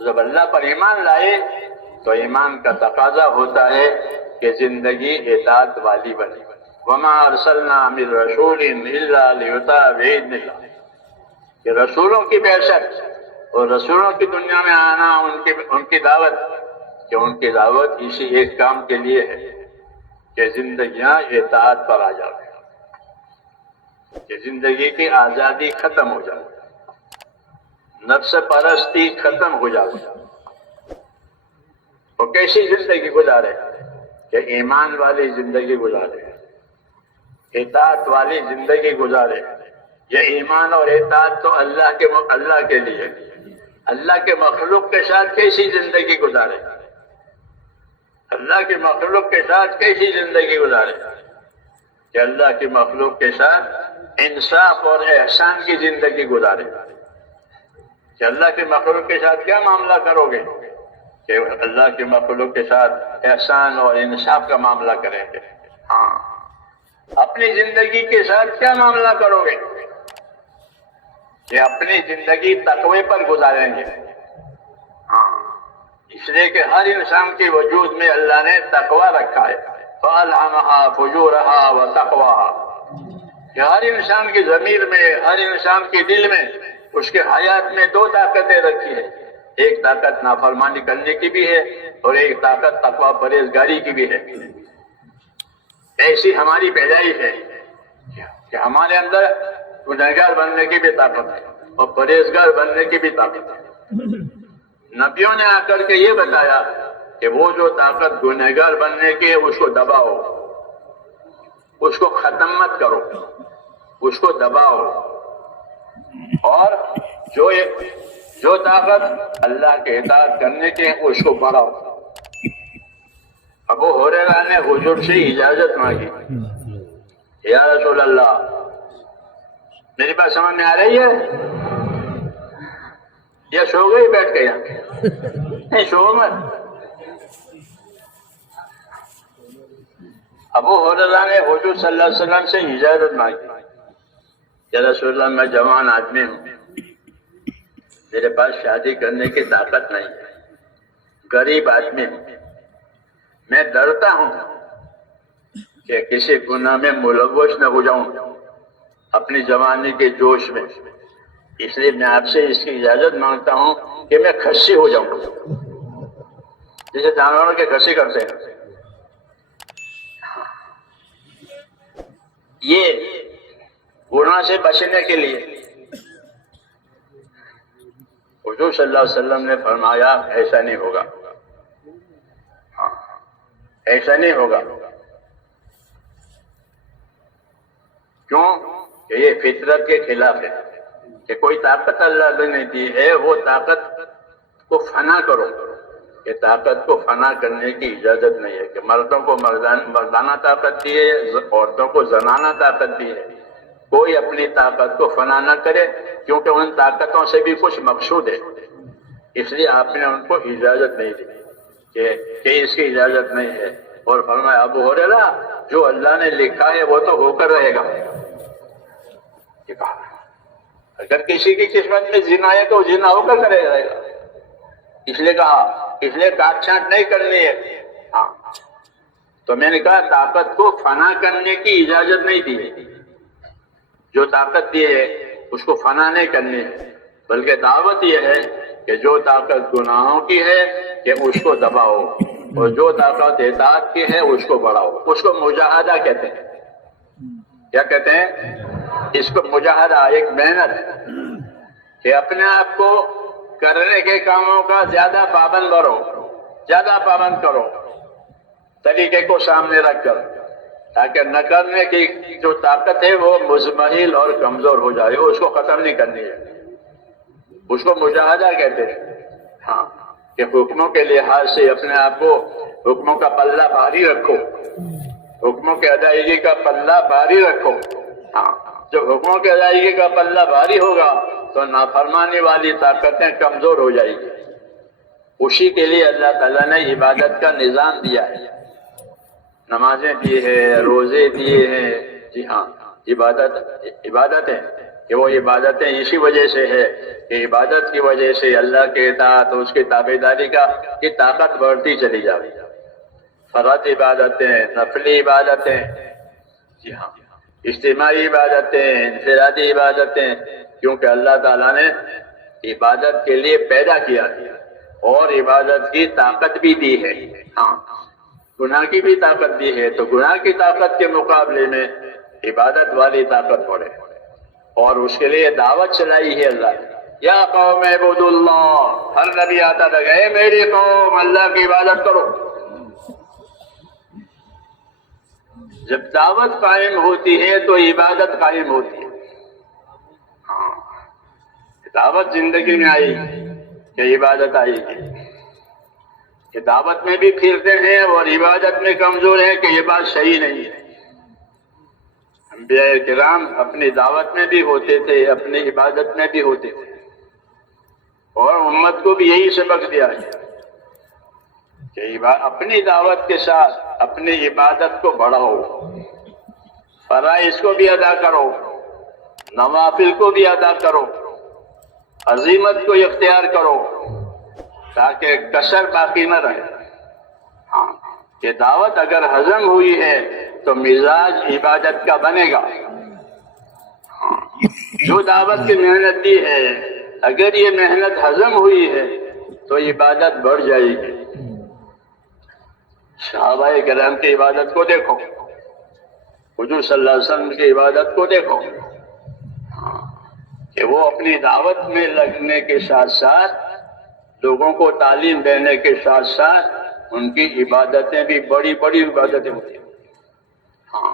جب اللہ پر ایمان لائے تو ایمان کا تقاضا ہوتا ہے کہ زندگی اطاعت والی بنے۔ وما ارسلنا من رسول الا لیطاع باذن اللہ، کہ رسولوں کی بعثت اور رسولوں کی دنیا میں آنا، ان کی دعوت، کہ ان کی دعوت اسی ایک کام کے لیے ہے کہ زندگیاں اطاعت پر آ جائے، کہ زندگی کی آزادی ختم ہو جائے، نفس پرستی ختم ہو جائے۔ وہ کیسی زندگی گزارے؟ کہ ایمان والی زندگی گزارے، اطاعت والی زندگی گزارے۔ یہ ایمان اور اطاعت تو اللہ کے لیے، اللہ کے مخلوق کے ساتھ کیسی زندگی گزارے؟ اللہ کی مخلوق کے ساتھ کیسی زندگی گزارے؟ کہ اللہ کی مخلوق کے ساتھ انصاف اور احسان کی زندگی گزارے۔ کہ اللہ کی مخلوق کے ساتھ کیا معاملہ کرو گے؟ کہ اللہ کی مخلوق کے ساتھ احسان اور انصاف کا معاملہ کریں گے۔ ہاں، اپنی زندگی کے ساتھ کیا معاملہ کرو گے؟ کہ اپنی زندگی تقوی پر گزاریں گے۔ ہاں، اس لیے کہ ہر انسان کے وجود میں اللہ نے تقوی رکھا ہے، فَأَلْهَمَهَا فُجُورَهَا وَتَقْوَاهَا، کہ ہر انسان کی ضمیر میں، ہر انسان کے دل میں، اس کے حیات میں دو طاقتیں رکھی ہیں، ایک طاقت نافرمانی کرنے کی بھی ہے اور ایک طاقت تقوی پرہیزگاری کی بھی ہے۔ ایسی ہماری پیدائش ہے کہ ہمارے اندر گنہگار بننے کی بھی طاقت ہے اور پرہیزگار بننے کی بھی طاقت ہے۔ نبیوں نے آ کر کے یہ بتایا کہ وہ جو طاقت گنہگار بننے کی ہے اس کو دباؤ، اس کو ختم مت کرو، اس کو دباؤ، اور جو طاقت اللہ کے اطاعت کرنے کی ہے اس کو بڑھاؤ۔ ابو ہریرہ نے حضور سے اجازت مانگی، یا رسول اللہ، میری بات سمجھ میں آ رہی ہے؟ یا سو گئی بیٹھ کے؟ نہیں، سو مت۔ ابو ہریرہ نے حضور صلی اللہ علیہ وسلم سے اجازت مانگی، یا رسول اللہ، میں جوان آدمی ہوں، میرے پاس شادی کرنے کی طاقت نہیں ہے، غریب آدمی ہوں، میں ڈرتا ہوں کہ کسی گناہ میں ملوث نہ ہو جاؤں اپنی جوانی کے جوش میں، اس لیے میں آپ سے اس کی اجازت مانگتا ہوں کہ میں کھسی ہو جاؤں، جیسے جانوروں کے کھسی کرتے ہیں۔ یہ گناہ سے بچنے کے لیے حضور صلی اللہ علیہ وسلم نے فرمایا ایسا نہیں ہوگا، ایسا نہیں ہوگا۔ کیوں؟ کہ یہ فطرت کے خلاف ہے کہ کوئی طاقت اللہ نے نہیں دی ہے، وہ طاقت کو فنا کرو۔ یہ طاقت کو فنا کرنے کی اجازت نہیں ہے کہ مردوں کو مردانہ طاقت دی ہے، عورتوں کو زنانہ طاقت دی ہے۔ کوئی اپنی طاقت کو فنا نہ کرے، کیونکہ ان طاقتوں سے بھی کچھ مقصود ہے، اس لیے آپ نے ان کو اجازت نہیں دی کہ اس کی اجازت نہیں ہے۔ اور فرمایا ابو ہریرہ جو اللہ نے لکھا ہے وہ تو ہو کر رہے گا۔ یہ کہا اگر کسی کی قسمت میں زنا ہے تو زنا ہو کر کرے رہے گا، اس لیے کہا، اس لیے کاٹ چھانٹ نہیں کرنی ہے۔ ہاں تو میں نے کہا طاقت کو فنا کرنے کی اجازت نہیں دی ہے، جو طاقت دی ہے اس کو فنا نہیں کرنی ہے، بلکہ دعوت یہ ہے کہ جو طاقت گناہوں کی ہے کہ اس کو دباؤ، اور جو طاقت اطاعت کی ہے اس کو بڑھاؤ۔ اس کو مجاہدہ کہتے ہیں۔ کیا کہتے ہیں؟ اس کو مجاہدہ، ایک محنت کہ اپنے آپ کو کرنے کے کاموں کا زیادہ پابند کرو، زیادہ پابند کرو طریقے کو سامنے رکھ کر، تاکہ نہ کرنے کی جو طاقت ہے وہ مزمحل اور کمزور ہو جائے، اس کو ختم نہیں کرنی ہے، اس کو مجاہدہ کہتے ہیں۔ ہاں کہ حکموں کے لحاظ سے اپنے آپ کو، حکموں کا پلہ بھاری رکھو، حکموں کے ادائیگی کا پلہ بھاری رکھو۔ ہاں جب حکموں کے ادائیگی کا پلہ بھاری ہوگا تو نافرمانی والی طاقتیں کمزور ہو جائیں گی۔ اسی کے لیے اللہ تعالیٰ نے عبادت کا نظام دیا ہے، نمازیں دی ہے، روزے دیے ہیں۔ جی ہاں عبادت ہے کہ وہ عبادتیں اسی وجہ سے ہے کہ عبادت کی وجہ سے اللہ کے اطاعت اور اس کی تابعداری کی طاقت بڑھتی چلی جاتی ہے۔ فرض عبادتیں، نفلی عبادتیں، جی ہاں اجتماعی عبادتیں، انفرادی عبادتیں، کیونکہ اللہ تعالیٰ نے عبادت کے لیے پیدا کیا اور عبادت کی طاقت بھی دی ہے۔ ہاں گناہ کی بھی طاقت دی ہے، تو گناہ کی طاقت کے مقابلے میں عبادت والی طاقت بڑھے، اور اس کے لیے دعوت چلائی ہے اللہ نے۔ یا قوم اعبدوا اللہ، ہر نبی آتا تھا کہ اے میری قوم اللہ کی عبادت کرو۔ جب دعوت قائم ہوتی ہے تو عبادت قائم ہوتی ہے۔ ہاں دعوت زندگی میں آئی کہ عبادت آئی گی، کہ دعوت میں بھی پھرتے ہیں اور عبادت میں کمزور ہیں کہ یہ بات صحیح نہیں ہے۔ انبیاء کرام اپنی دعوت میں بھی ہوتے تھے، اپنی عبادت میں بھی ہوتے تھے، اور امت کو بھی یہی سبق دیا ہے کہ اپنی دعوت کے ساتھ اپنی عبادت کو بڑھاؤ، فرائض کو بھی ادا کرو، نوافل کو بھی ادا کرو، عزیمت کو اختیار کرو، تاکہ کسر باقی نہ رہے۔ ہاں یہ دعوت اگر ہضم ہوئی ہے تو مزاج عبادت کا بنے گا۔ جو دعوت کی محنت دی ہے اگر یہ محنت ہضم ہوئی ہے تو عبادت بڑھ جائے گی۔ صحابہ کرام کی عبادت کو دیکھو، حضور صلی اللہ علیہ وسلم کی عبادت کو دیکھو، کہ وہ اپنی دعوت میں لگنے کے ساتھ ساتھ، لوگوں کو تعلیم دینے کے ساتھ ساتھ ان کی عبادتیں بھی بڑی بڑی عبادتیں ہوتی ہیں۔ ہاں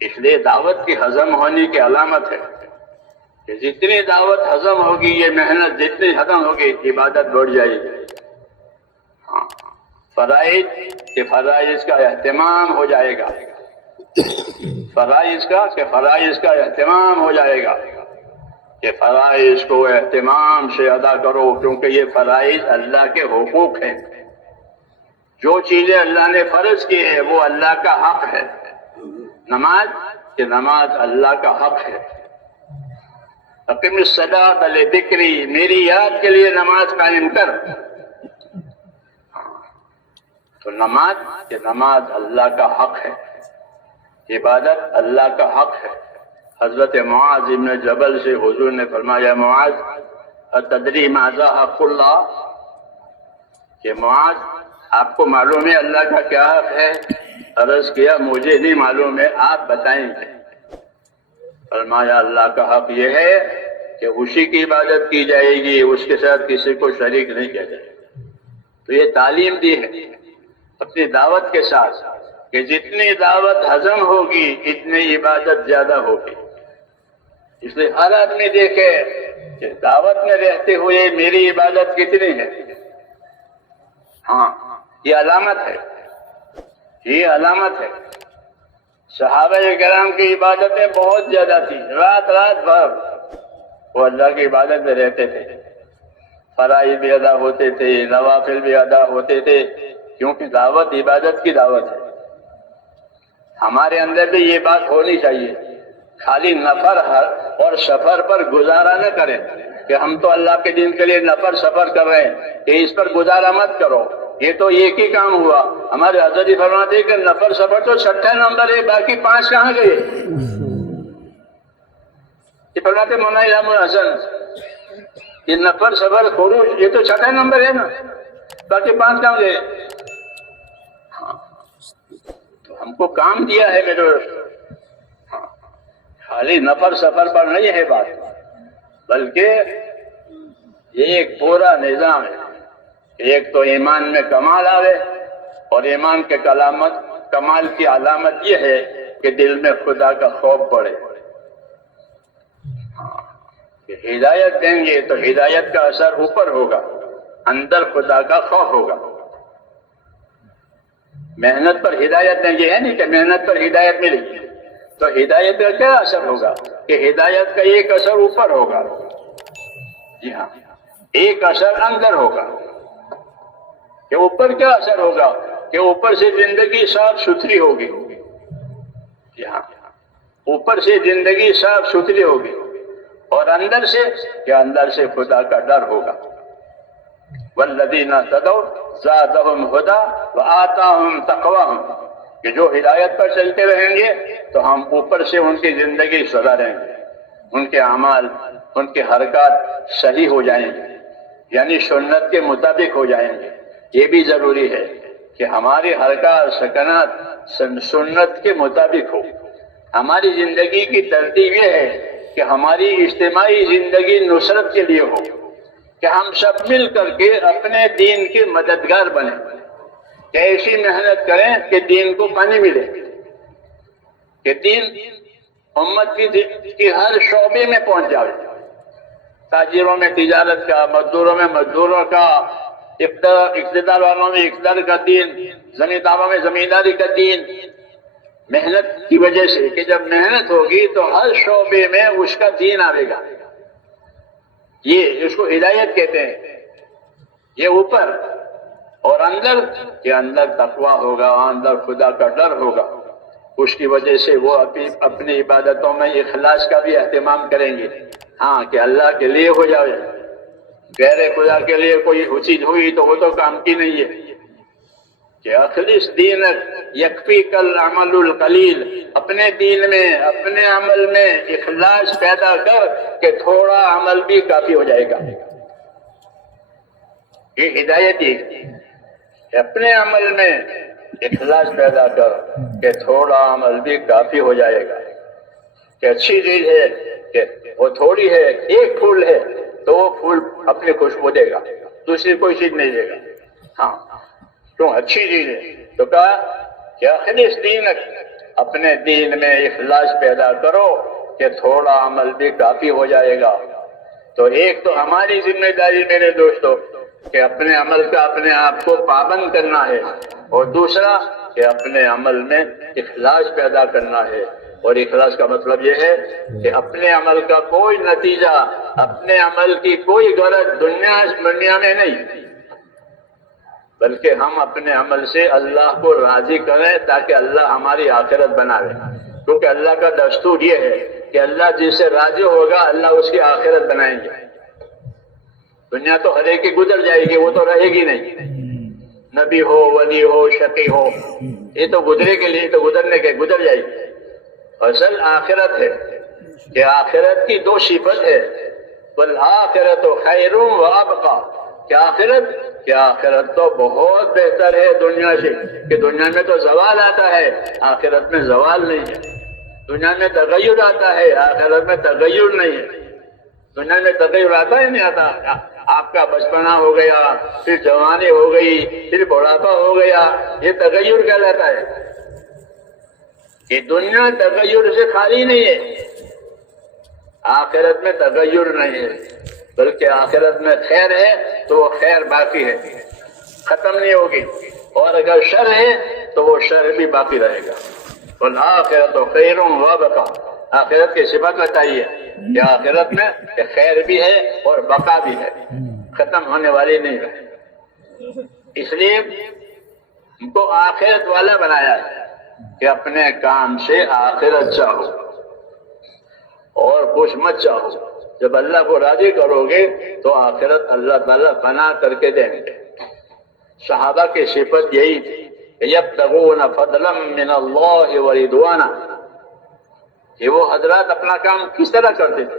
اس لیے دعوت کی ہضم ہونے کی علامت ہے کہ جتنی دعوت ہضم ہوگی، یہ محنت جتنی ہضم ہوگی، عبادت بڑھ جائے گی۔ ہاں فرائض کا اہتمام ہو جائے گا، فرائض کا اہتمام ہو جائے گا کہ فرائض کو اہتمام سے ادا کرو، کیونکہ یہ فرائض اللہ کے حقوق ہیں۔ جو چیزیں اللہ نے فرض کی ہے وہ اللہ کا حق ہے۔ نماز اللہ کا حق ہے۔ اقم الصلاۃ لذکری، میری یاد کے لیے نماز قائم کر۔ تو نماز اللہ کا حق ہے، عبادت اللہ کا حق ہے، حضرت معاذ ابن جبل سے حضور نے فرمایا معاذ اتدری ماذا حق اللہ، کہ معاذ آپ کو معلوم ہے اللہ کا کیا حق ہے؟ عرض کیا مجھے نہیں معلوم ہے، آپ بتائیں گے۔ فرمایا اللہ کا حق یہ ہے کہ اسی کی عبادت کی جائے گی، اس کے ساتھ کسی کو شریک نہیں کیا جائے گا۔ تو یہ تعلیم دی ہے اپنی دعوت کے ساتھ کہ جتنی دعوت ہضم ہوگی اتنی عبادت زیادہ ہوگی۔ اس لیے ہر آدمی دیکھے کہ دعوت میں رہتے ہوئے میری عبادت کتنی ہے۔ ہاں یہ علامت ہے، یہ علامت ہے۔ صحابہ کرام کی عبادتیں بہت زیادہ تھی، رات رات بھر وہ اللہ کی عبادت میں رہتے تھے، فرائض بھی ادا ہوتے تھے، نوافل بھی ادا ہوتے تھے، کیونکہ دعوت عبادت کی دعوت ہے۔ ہمارے اندر بھی یہ بات ہونی چاہیے، خالی نفر اور سفر پر گزارا نہ کریں کہ ہم تو اللہ کے دین کے لیے نفر سفر کر رہے ہیں، کہ اس پر گزارا مت کرو، یہ تو ایک ہی کام ہوا۔ ہمارے حضرت فرماتے ہیں کہ نفر سفر تو 6 نمبر ہے، باقی 5 کہاں گئے؟ یہ فرماتے مولانا امام الحسن یہ نفر سفر خروج یہ تو 6 نمبر ہے نا، باقی 5 کہاں گئے؟ تو ہم کو کام دیا ہے میرے، خالی نفر سفر پر نہیں ہے بات، بلکہ یہ ایک پورا نظام ہے۔ ایک تو ایمان میں کمال آوے، اور ایمان کے کمال کی علامت یہ ہے کہ دل میں خدا کا خوف پڑے۔ کہ ہدایت دیں گے تو ہدایت کا اثر اوپر ہوگا، اندر خدا کا خوف ہوگا۔ محنت پر ہدایت دیں گے ہے نہیں کہ محنت پر ہدایت ملے گی، تو ہدایت کا کیا اثر ہوگا کہ ہدایت کا ایک اثر اوپر ہوگا، جی ہاں ایک اثر اندر ہوگا۔ کہ اوپر کیا اثر ہوگا کہ اوپر سے زندگی صاف ستھری ہوگی، جی ہاں اوپر سے زندگی صاف ستھری ہوگی، اور اندر سے کہ اندر سے خدا کا ڈر ہوگا۔ والذین اہتدوا زادہم ھدی وآتاہم تقواہم، کہ جو ہدایت پر چلتے رہیں گے تو ہم اوپر سے ان کی زندگی سدھاریں گے، ان کے اعمال ان کے حرکات صحیح ہو جائیں گے، یعنی سنت کے مطابق ہو جائیں گے۔ یہ بھی ضروری ہے کہ ہماری حرکات سکنات سنت کے مطابق ہو۔ ہماری زندگی کی ترتیب یہ ہے کہ ہماری اجتماعی زندگی نصرت کے لیے ہو، کہ ہم سب مل کر کے اپنے دین کے مددگار بنیں، کہ ایسی محنت کریں کہ دین کو پانی ملے، کہ دین امت کی ہر شعبے میں پہنچ جائے، تاجروں میں تجارت کا، مزدوروں میں مزدوروں کا، اقتدار والوں میں اقتدار کا دین، زمینداروں میں زمینداری کا دین۔ محنت کی وجہ سے کہ جب محنت ہوگی تو ہر شعبے میں اس کا دین آئے گا، یہ اس کو ہدایت کہتے ہیں۔ یہ اوپر، اور اندر کہ اندر تقویٰ ہوگا، اندر خدا کا ڈر ہوگا، اس کی وجہ سے وہ اپنی عبادتوں میں اخلاص کا بھی اہتمام کریں گے، ہاں کہ اللہ کے لیے ہو جائے، غیر خدا کے لیے کوئی چیز ہوئی تو وہ تو کام کی نہیں ہے۔ کہ اخلص دینک یکفیک العمل القلیل، اپنے دین میں اپنے عمل میں اخلاص پیدا کر کہ تھوڑا عمل بھی کافی ہو جائے گا۔ یہ ہدایت ہی اپنے عمل میں اخلاص پیدا کر کہ تھوڑا عمل بھی کافی ہو جائے گا۔ کہ اچھی چیز ہے کہ وہ تھوڑی ہے، ایک پھول ہے تو وہ پھول اپنی خوشبو دے گا، دوسری کوئی چیز نہیں دے گا۔ ہاں کیوں اچھی چیز ہے تو کہا کہ اخلص دینک، اپنے دین میں اخلاص پیدا کرو کہ تھوڑا عمل بھی کافی ہو جائے گا۔ تو ایک تو ہماری ذمہ داری میرے دوستو کہ اپنے عمل کا اپنے آپ کو پابند کرنا ہے، اور دوسرا کہ اپنے عمل میں اخلاص پیدا کرنا ہے۔ اور اخلاص کا مطلب یہ ہے کہ اپنے عمل کا کوئی نتیجہ، اپنے عمل کی کوئی غرض دنیا میں نہیں، بلکہ ہم اپنے عمل سے اللہ کو راضی کریں تاکہ اللہ ہماری آخرت بنائے۔ کیونکہ اللہ کا دستور یہ ہے کہ اللہ جس سے راضی ہوگا اللہ اس کی آخرت بنائیں گے۔ دنیا تو ہر ایک کی گزر جائے گی، وہ تو رہے گی نہیں، نبی ہو، ولی ہو، شقی ہو، یہ تو گزرے کے لیے تو گزرنے کے گزر جائے گی۔ اصل آخرت ہے، کہ آخرت کی دو صفت ہے، والآخرۃ خیر و ابقی، کہ آخرت تو بہت بہتر ہے دنیا سے، کہ دنیا میں تو زوال آتا ہے، آخرت میں زوال نہیں ہے۔ دنیا میں تغیر آتا ہے، آخرت میں تغیر نہیں ہے۔ دنیا میں تغیر آتا ہی نہیں آتا، آپ کا بچپنا ہو گیا، پھر جوانی ہو گئی، پھر بڑھاپا ہو گیا، یہ تغیر کہلاتا ہے۔ یہ دنیا تغیر سے خالی نہیں ہے، آخرت میں تغیر نہیں ہے، بلکہ آخرت میں خیر ہے تو وہ خیر باقی ہے، ختم نہیں ہوگی، اور اگر شر ہے تو وہ شر بھی باقی رہے گا۔ والآخرۃ خیر و ابقی، آخرت کی صفت بتائیے کہ آخرت میں خیر بھی ہے اور بقا بھی ہے، ختم ہونے والی نہیں ہے۔ اس لیے ان کو آخرت والا بنایا ہے کہ اپنے کام سے آخرت چاہو اور کچھ مت چاہو۔ جب اللہ کو راضی کرو گے تو آخرت اللہ تعالیٰ بنا کر کے دیں گے۔ صحابہ کی صفت یہی تھی کہ یبتغون فضلا من اللہ ورضوانا، کہ وہ حضرات اپنا کام کس طرح کرتے تھے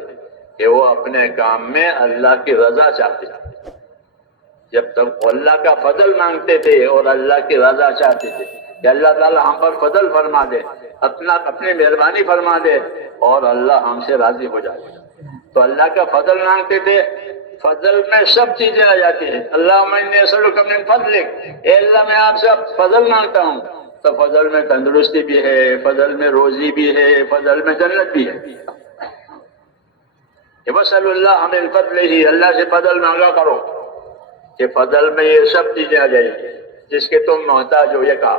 کہ وہ اپنے کام میں اللہ کی رضا چاہتے تھے۔ جب تک اللہ کا فضل مانگتے تھے اور اللہ کی رضا چاہتے تھے کہ اللہ تعالیٰ ہم پر فضل فرما دے، اپنی مہربانی فرما دے اور اللہ ہم سے راضی ہو جائے، تو اللہ کا فضل مانگتے تھے۔ فضل میں سب چیزیں آ جاتی ہیں۔ اللہم انی اسألک من فضلک، اے اللہ میں آپ سے فضل مانگتا ہوں، تو فضل میں تندرستی بھی ہے، فضل میں روزی بھی ہے، فضل میں جنت بھی ہے۔ وَاسْأَلُوا اللَّهَ مِن فَضْلِهِ، اللہ سے فضل مانگا کرو کہ فضل میں یہ سب چیزیں آ جائیں گی جس کے تم محتاج ہو، یہ کہا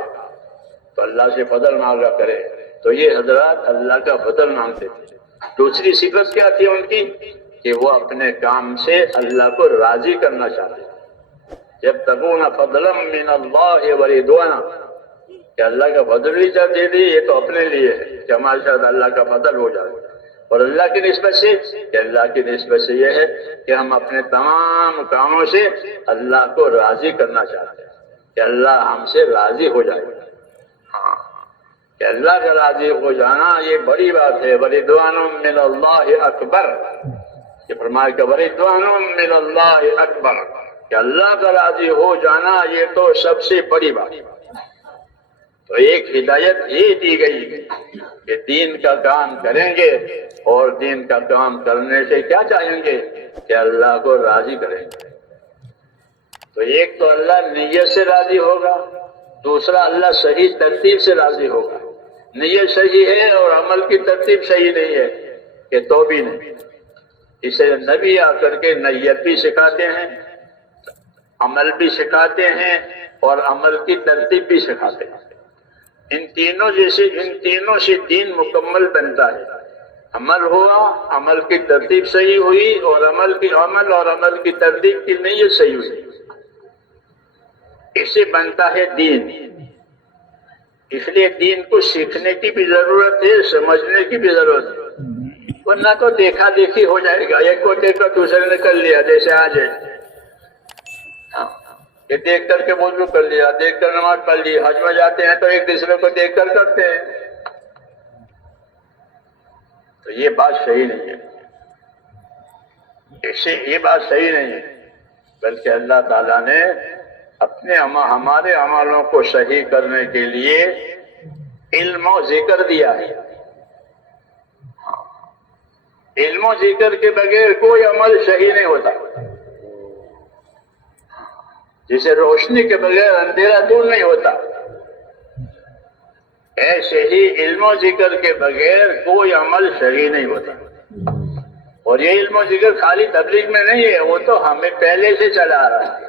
تو اللہ سے فضل مانگا کرے۔ تو یہ حضرات اللہ کا فضل مانگتے تھے۔ دوسری صفت کیا تھی ان کی کہ وہ اپنے کام سے اللہ کو راضی کرنا چاہتے تھے۔ یبتغون فضلا من اللہ ورضوانا، کہ اللہ کا فضل بھی چاہتے تھے، یہ تو اپنے لیے ہے کہ ہمارے ساتھ اللہ کا فضل ہو جائے، اور اللہ کی نسبت سے کہ اللہ کی نسبت سے یہ ہے کہ ہم اپنے تمام کاموں سے اللہ کو راضی کرنا چاہتے ہیں کہ اللہ ہم سے راضی ہو جائے۔ ہاں، کہ اللہ کا راضی ہو جانا یہ بڑی بات ہے۔ ورضوان من اللہ اکبر، یہ فرمایا کہ ورضوان من اللہ اکبر، کہ اللہ کا راضی ہو جانا یہ تو سب سے بڑی بات۔ تو ایک ہدایت یہ دی گئی کہ دین کا کام کریں گے، اور دین کا کام کرنے سے کیا چاہیں گے کہ اللہ کو راضی کریں گے۔ تو ایک تو اللہ نیت سے راضی ہوگا، دوسرا اللہ صحیح ترتیب سے راضی ہوگا۔ نیت صحیح ہے اور عمل کی ترتیب صحیح نہیں ہے کہ تو بھی نہیں۔ اسے نبی آ کر کے نیت بھی سکھاتے ہیں، عمل بھی سکھاتے ہیں، اور عمل کی ترتیب بھی سکھاتے ہیں۔ ان تینوں سے دین مکمل بنتا ہے۔ عمل ہوا، عمل کی ترتیب صحیح ہوئی، اور عمل کی ترتیب کی نیت صحیح ہوئی، اس سے بنتا ہے دین۔ اس لیے دین کو سیکھنے کی بھی ضرورت ہے، سمجھنے کی بھی ضرورت ہے، ورنہ تو دیکھا دیکھی ہو جائے گا۔ ایک کو دیکھ کر دوسرے نے کر لیا، جیسے آج ہے کہ دیکھ کر کے وضو کر لیا، دیکھ کر نماز پڑھ لی۔ حج میں جاتے ہیں تو ایک دوسرے کو دیکھ کر کرتے ہیں، تو یہ بات صحیح نہیں ہے، اس سے یہ بات صحیح نہیں ہے، بلکہ اللہ تعالیٰ نے ہمارے عملوں کو صحیح کرنے کے لیے علم و ذکر دیا ہے۔ علم و ذکر کے بغیر کوئی عمل صحیح نہیں ہوتا، جسے روشنی کے بغیر اندھیرا دور نہیں ہوتا، ایسے ہی علم و ذکر کے بغیر کوئی عمل صحیح نہیں ہوتا۔ اور یہ علم و ذکر خالی تبلیغ میں نہیں ہے، وہ تو ہمیں پہلے سے چلا آ رہا ہے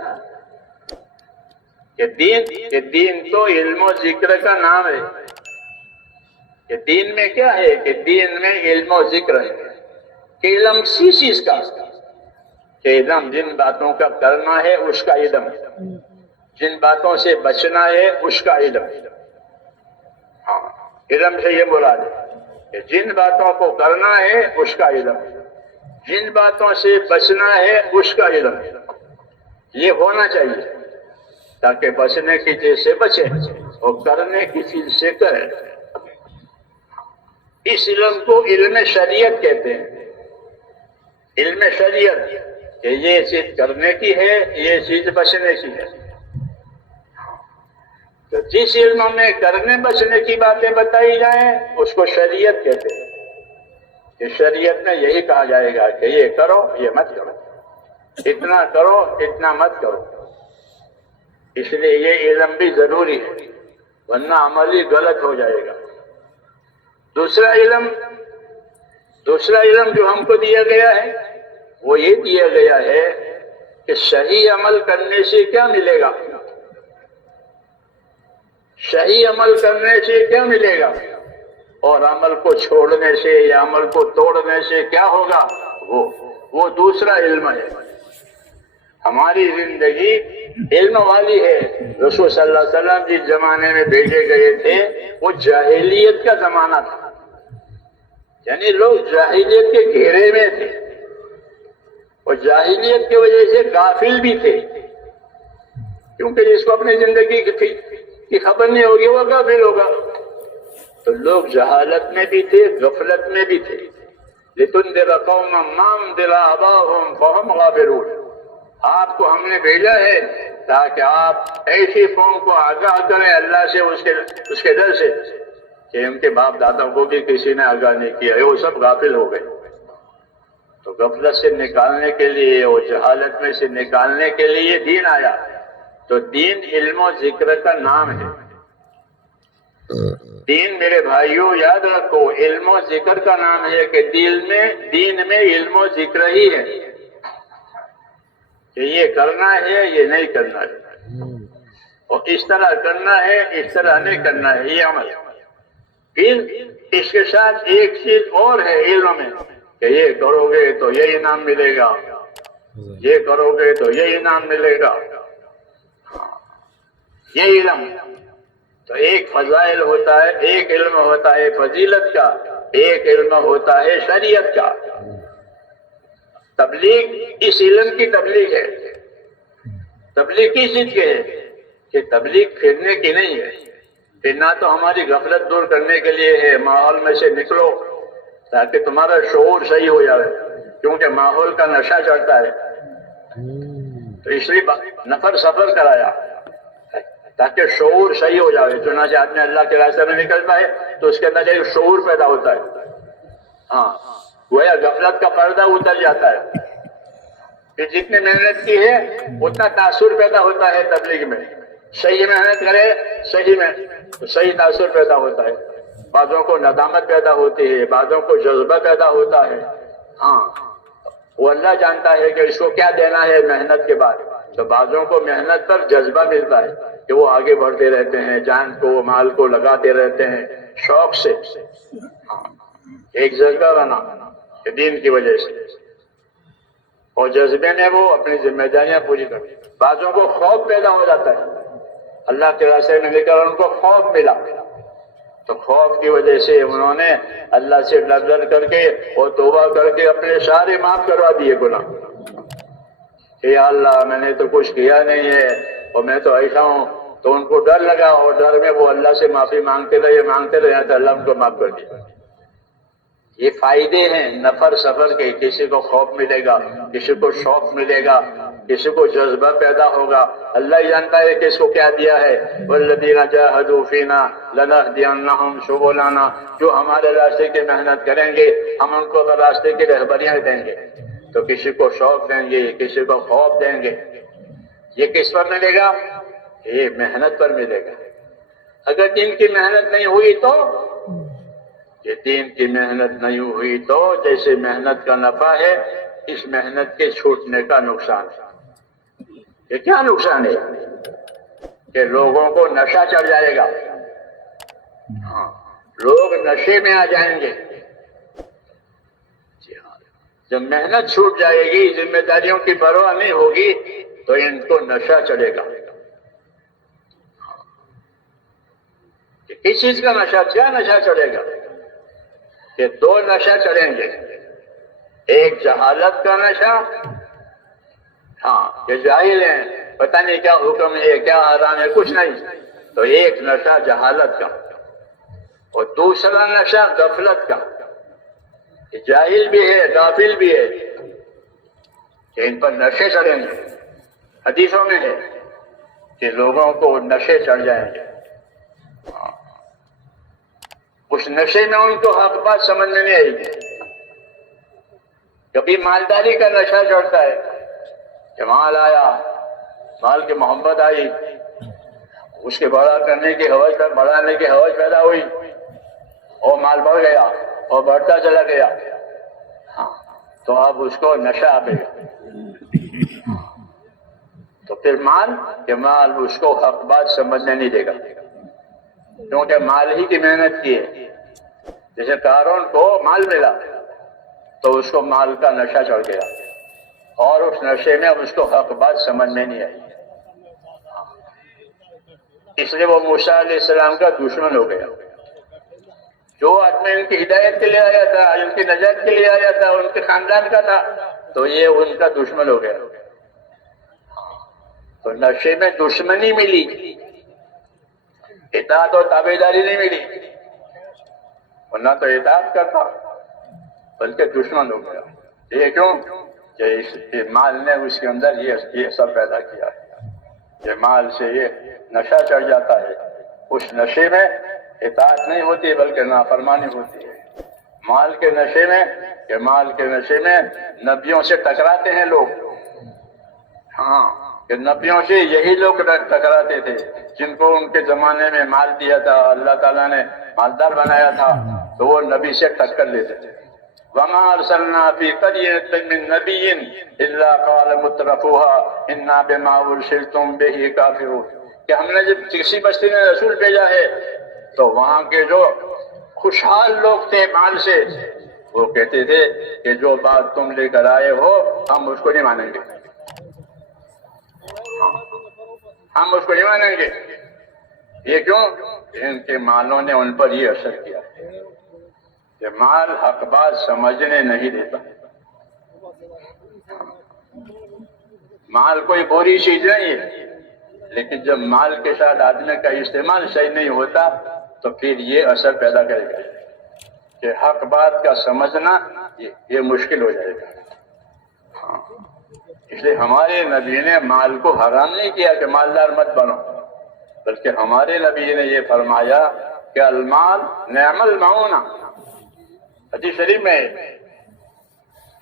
کہ دین تو علم و ذکر کا نام ہے۔ کہ دین میں کیا ہے کہ دین میں علم و ذکر ہے، کہ علم سی چیز کا، کہ علم جن باتوں کا کرنا ہے اس کا علم، جن باتوں سے بچنا ہے اس کا علم۔ ہاں، علم سے یہ مراد ہے کہ جن باتوں کو کرنا ہے اس کا علم، جن باتوں سے بچنا ہے اس کا علم، یہ ہونا چاہیے تاکہ بچنے کی چیز سے بچے اور کرنے کی چیز سے کرے۔ اس علم کو علم شریعت کہتے ہیں، علم شریعت، کہ یہ چیز کرنے کی ہے، یہ چیز بچنے کی ہے۔ تو جس علم میں کرنے بچنے کی باتیں بتائی جائیں اس کو شریعت کہتے ہیں، کہ شریعت میں یہی کہا جائے گا کہ یہ کرو، یہ مت کرو، اتنا کرو، اتنا مت کرو۔ اس لیے یہ علم بھی ضروری ہے، ورنہ عمل ہی غلط ہو جائے گا۔ دوسرا علم جو ہم کو دیا گیا ہے وہ یہ دیا گیا ہے کہ صحیح عمل کرنے سے کیا ملے گا، صحیح عمل کرنے سے کیا ملے گا، اور عمل کو چھوڑنے سے یا عمل کو توڑنے سے کیا ہوگا، وہ دوسرا علم ہے۔ ہماری زندگی علم والی ہے۔ رسول صلی اللہ علیہ وسلم جس زمانے میں بھیجے گئے تھے وہ جاہلیت کا زمانہ تھا، یعنی لوگ جاہلیت کے گھیرے میں تھے، اور جاہلیت کی وجہ سے غافل بھی تھے، کیونکہ جس کو اپنی زندگی کی خبر نہیں ہوگی وہ غافل ہوگا۔ تو لوگ جہالت میں بھی تھے، غفلت میں بھی تھے۔ لِتُنذِرَ قَوْمًا مَا أُنذِرَ آبَاؤُهُمْ فَهُمْ غَافِلُونَ۔ آپ کو ہم نے بھیجا ہے تاکہ آپ ایسی قوم کو آگاہ کریں اللہ سے، اس کے در سے، کہ ان کے باپ دادا کو بھی کسی نے آگاہ نہیں کیا، وہ سب غافل ہو گئے۔ تو غفلت سے نکالنے کے لیے اور جہالت میں سے نکالنے کے لیے دین آیا۔ تو دین علم و ذکر کا نام ہے۔ دین میرے بھائیوں یاد رکھو، علم و ذکر کا نام ہے، کہ دین میں علم و ذکر ہی ہے، کہ یہ کرنا ہے، یہ نہیں کرنا ہے، اور اس طرح کرنا ہے، اس طرح نہیں کرنا ہے، یہ عمل۔ پھر اس کے ساتھ ایک چیز اور ہے علم میں، کہ یہ کرو گے تو یہ انعام ملے گا، یہ کرو گے تو یہ انعام ملے گا، یہ علم۔ تو ایک فضائل ہوتا ہے، ایک علم ہوتا ہے فضیلت کا، ایک علم ہوتا ہے شریعت کا۔ تبلیغ اس علم کی تبلیغ ہے۔ تبلیغ کس چیز کی ہے؟ کہ تبلیغ پھرنے کی نہیں ہے، پھرنا تو ہماری غفلت دور کرنے کے لیے ہے۔ ماحول میں سے نکلو تاکہ تمہارا شعور صحیح ہو جائے، کیونکہ ماحول کا نشہ چڑھتا ہے۔ تو اس لیے نفر سفر کرایا تاکہ شعور صحیح ہو جائے۔ چنانچہ آدمی اللہ کے راستے میں نکلتا ہے تو اس کے اندر ایک شعور پیدا ہوتا ہے، ہاں گویا غفلت کا پردہ اتر جاتا ہے۔ کہ جتنی محنت کی ہے اتنا تاثر پیدا ہوتا ہے تبلیغ میں۔ صحیح محنت کرے صحیح میں تو صحیح تاثر پیدا ہوتا ہے، بعضوں کو ندامت پیدا ہوتی ہے، بعضوں کو جذبہ پیدا ہوتا ہے۔ ہاں وہ اللہ جانتا ہے کہ اس کو کیا دینا ہے محنت کے بعد۔ تو بعضوں کو محنت پر جذبہ ملتا ہے کہ وہ آگے بڑھتے رہتے ہیں، جان کو مال کو لگاتے رہتے ہیں شوق سے، ایک جذبہ بنا دین کی وجہ سے، اور جذبے میں وہ اپنی ذمہ داریاں پوری کرتے ہیں۔ بعضوں کو خوف پیدا ہو جاتا ہے، اللہ کے راستے میں لے کر ان کو خوف ملا، تو خوف کی وجہ سے انہوں نے اللہ سے ڈر کر کے اور توبہ کر کے اپنے سارے معاف کروا دیے گناہ، کہ یا اللہ میں نے تو کچھ کیا نہیں ہے اور میں تو ایسا ہوں۔ تو ان کو ڈر لگا اور ڈر میں وہ اللہ سے معافی مانگتے رہے تو اللہ ان کو معاف کر دیا۔ یہ فائدے ہیں نفر سفر کے، کسی کو خوف ملے گا، کسی کو شوق ملے گا، کسی کو جذبہ پیدا ہوگا۔ اللہ ہی جانتا ہے کہ اس کو کیا دیا ہے، والذین جاہدوا فینا لنہدینہم سبلنا، جو ہمارے راستے کی محنت کریں گے ہم ان کو راستے کی رہبریاں دیں گے۔ تو کسی کو شوق دیں گے، کسی کو خوف دیں گے۔ یہ کس پر ملے گا؟ یہ محنت پر ملے گا۔ اگر دین کی محنت نہیں ہوئی تو، یہ دین کی محنت نہیں ہوئی تو جیسے محنت کا نفع ہے اس محنت کے چھوٹنے کا نقصان ہے۔ یہ کیا نقصان ہے؟ کہ لوگوں کو نشہ چڑھ جائے گا، لوگ نشے میں آ جائیں گے۔ جب محنت چھوٹ جائے گی، ذمہ داریوں کی پرواہ نہیں ہوگی تو ان کو نشہ چڑھے گا۔ کس چیز کا نشہ؟ کیا نشہ چڑھے گا؟ کہ دو نشہ چڑھیں گے، ایک جہالت کا نشہ، ہاں یہ جاہل ہیں پتہ نہیں کیا حکم ہے کیا حرام ہے کچھ نہیں، تو ایک نشہ جہالت کا، اور دوسرا نشہ غفلت کا، کہ جاہل بھی ہے غافل بھی ہے کہ ان پر نشے چڑھیں گے. حدیثوں میں ہے کہ لوگوں کو نشے چڑھ جائیں گے، اس نشے میں ان کو حق بات سمجھ میں نہیں آئے گی. کبھی مالداری کا نشہ چڑھتا ہے کہ مال آیا، مال کی محبت آئی، اس کے بڑا کرنے کی حوث، بڑھانے کی حوث پیدا ہوئی اور مال بڑھ گیا اور بڑھتا چلا گیا. تو اب اس کو نشہ آ گیا. تو پھر مال اس کو حق بات سمجھنے نہیں دے گا، کیونکہ مال ہی کی محنت کی ہے. جیسے قارون کو مال ملا تو اس کو مال کا نشہ چڑھ گیا اور اس نشے میں اس کو حق بات سمجھ میں نہیں آئی، اس لیے وہ موسیٰ علیہ السلام کا دشمن ہو گیا. جو آدمی ان کی ہدایت کے لیے آیا تھا، ان کی نجات کے لیے آیا تھا، ان کے خاندان کا تھا، تو یہ ان کا دشمن ہو گیا. تو نشے میں دشمنی ملی، اطاعت اور تابعداری نہیں ملی، ورنہ تو اطاعت کرتا بلکہ دشمن ہو گیا. یہ کیوں؟ کہ اس مال نے اس کے اندر یہ سب پیدا کیا ہے. یہ مال سے یہ نشہ چڑھ جاتا ہے، اس نشے میں اطاعت نہیں ہوتی بلکہ نافرمانی ہوتی ہے. مال کے نشے میں نبیوں سے ٹکراتے ہیں لوگ. کہ نبیوں سے یہی لوگ ٹکراتے تھے جن کو ان کے زمانے میں مال دیا تھا، اللہ تعالیٰ نے مالدار بنایا تھا، تو وہ نبی سے ٹکر لیتے تھے. وَمَا أَرْسَلْنَا فِي قَرْيَةٍ مِّن نَّبِيٍّ إِلَّا قَالَ مُتْرَفُوهَا إِنَّا بِمَا أُرْسِلْتُم بِهِ كَافِرُونَ. کہ ہم نے جب کسی بستی میں رسول بھیجا ہے تو وہاں کے جو خوشحال لوگ تھے مال سے، وہ کہتے تھے کہ جو بات تم لے کر آئے ہو ہم اس کو نہیں مانیں گے، ہم اس کو نہیں مانیں گے. یہ کیوں؟ ان کے مالوں نے ان پر یہ اثر کیا کہ مال حق بات سمجھنے نہیں دیتا. مال کوئی بری چیز نہیں ہے، لیکن جب مال کے ساتھ آدمی کا استعمال صحیح نہیں ہوتا تو پھر یہ اثر پیدا کرے گا کہ حق بات کا سمجھنا یہ مشکل ہو جائے گا. اس لیے ہمارے نبی نے مال کو حرام نہیں کیا کہ مالدار مت بنو، بلکہ ہمارے نبی نے یہ فرمایا کہ المال نعم المعون. حدیث شریف میں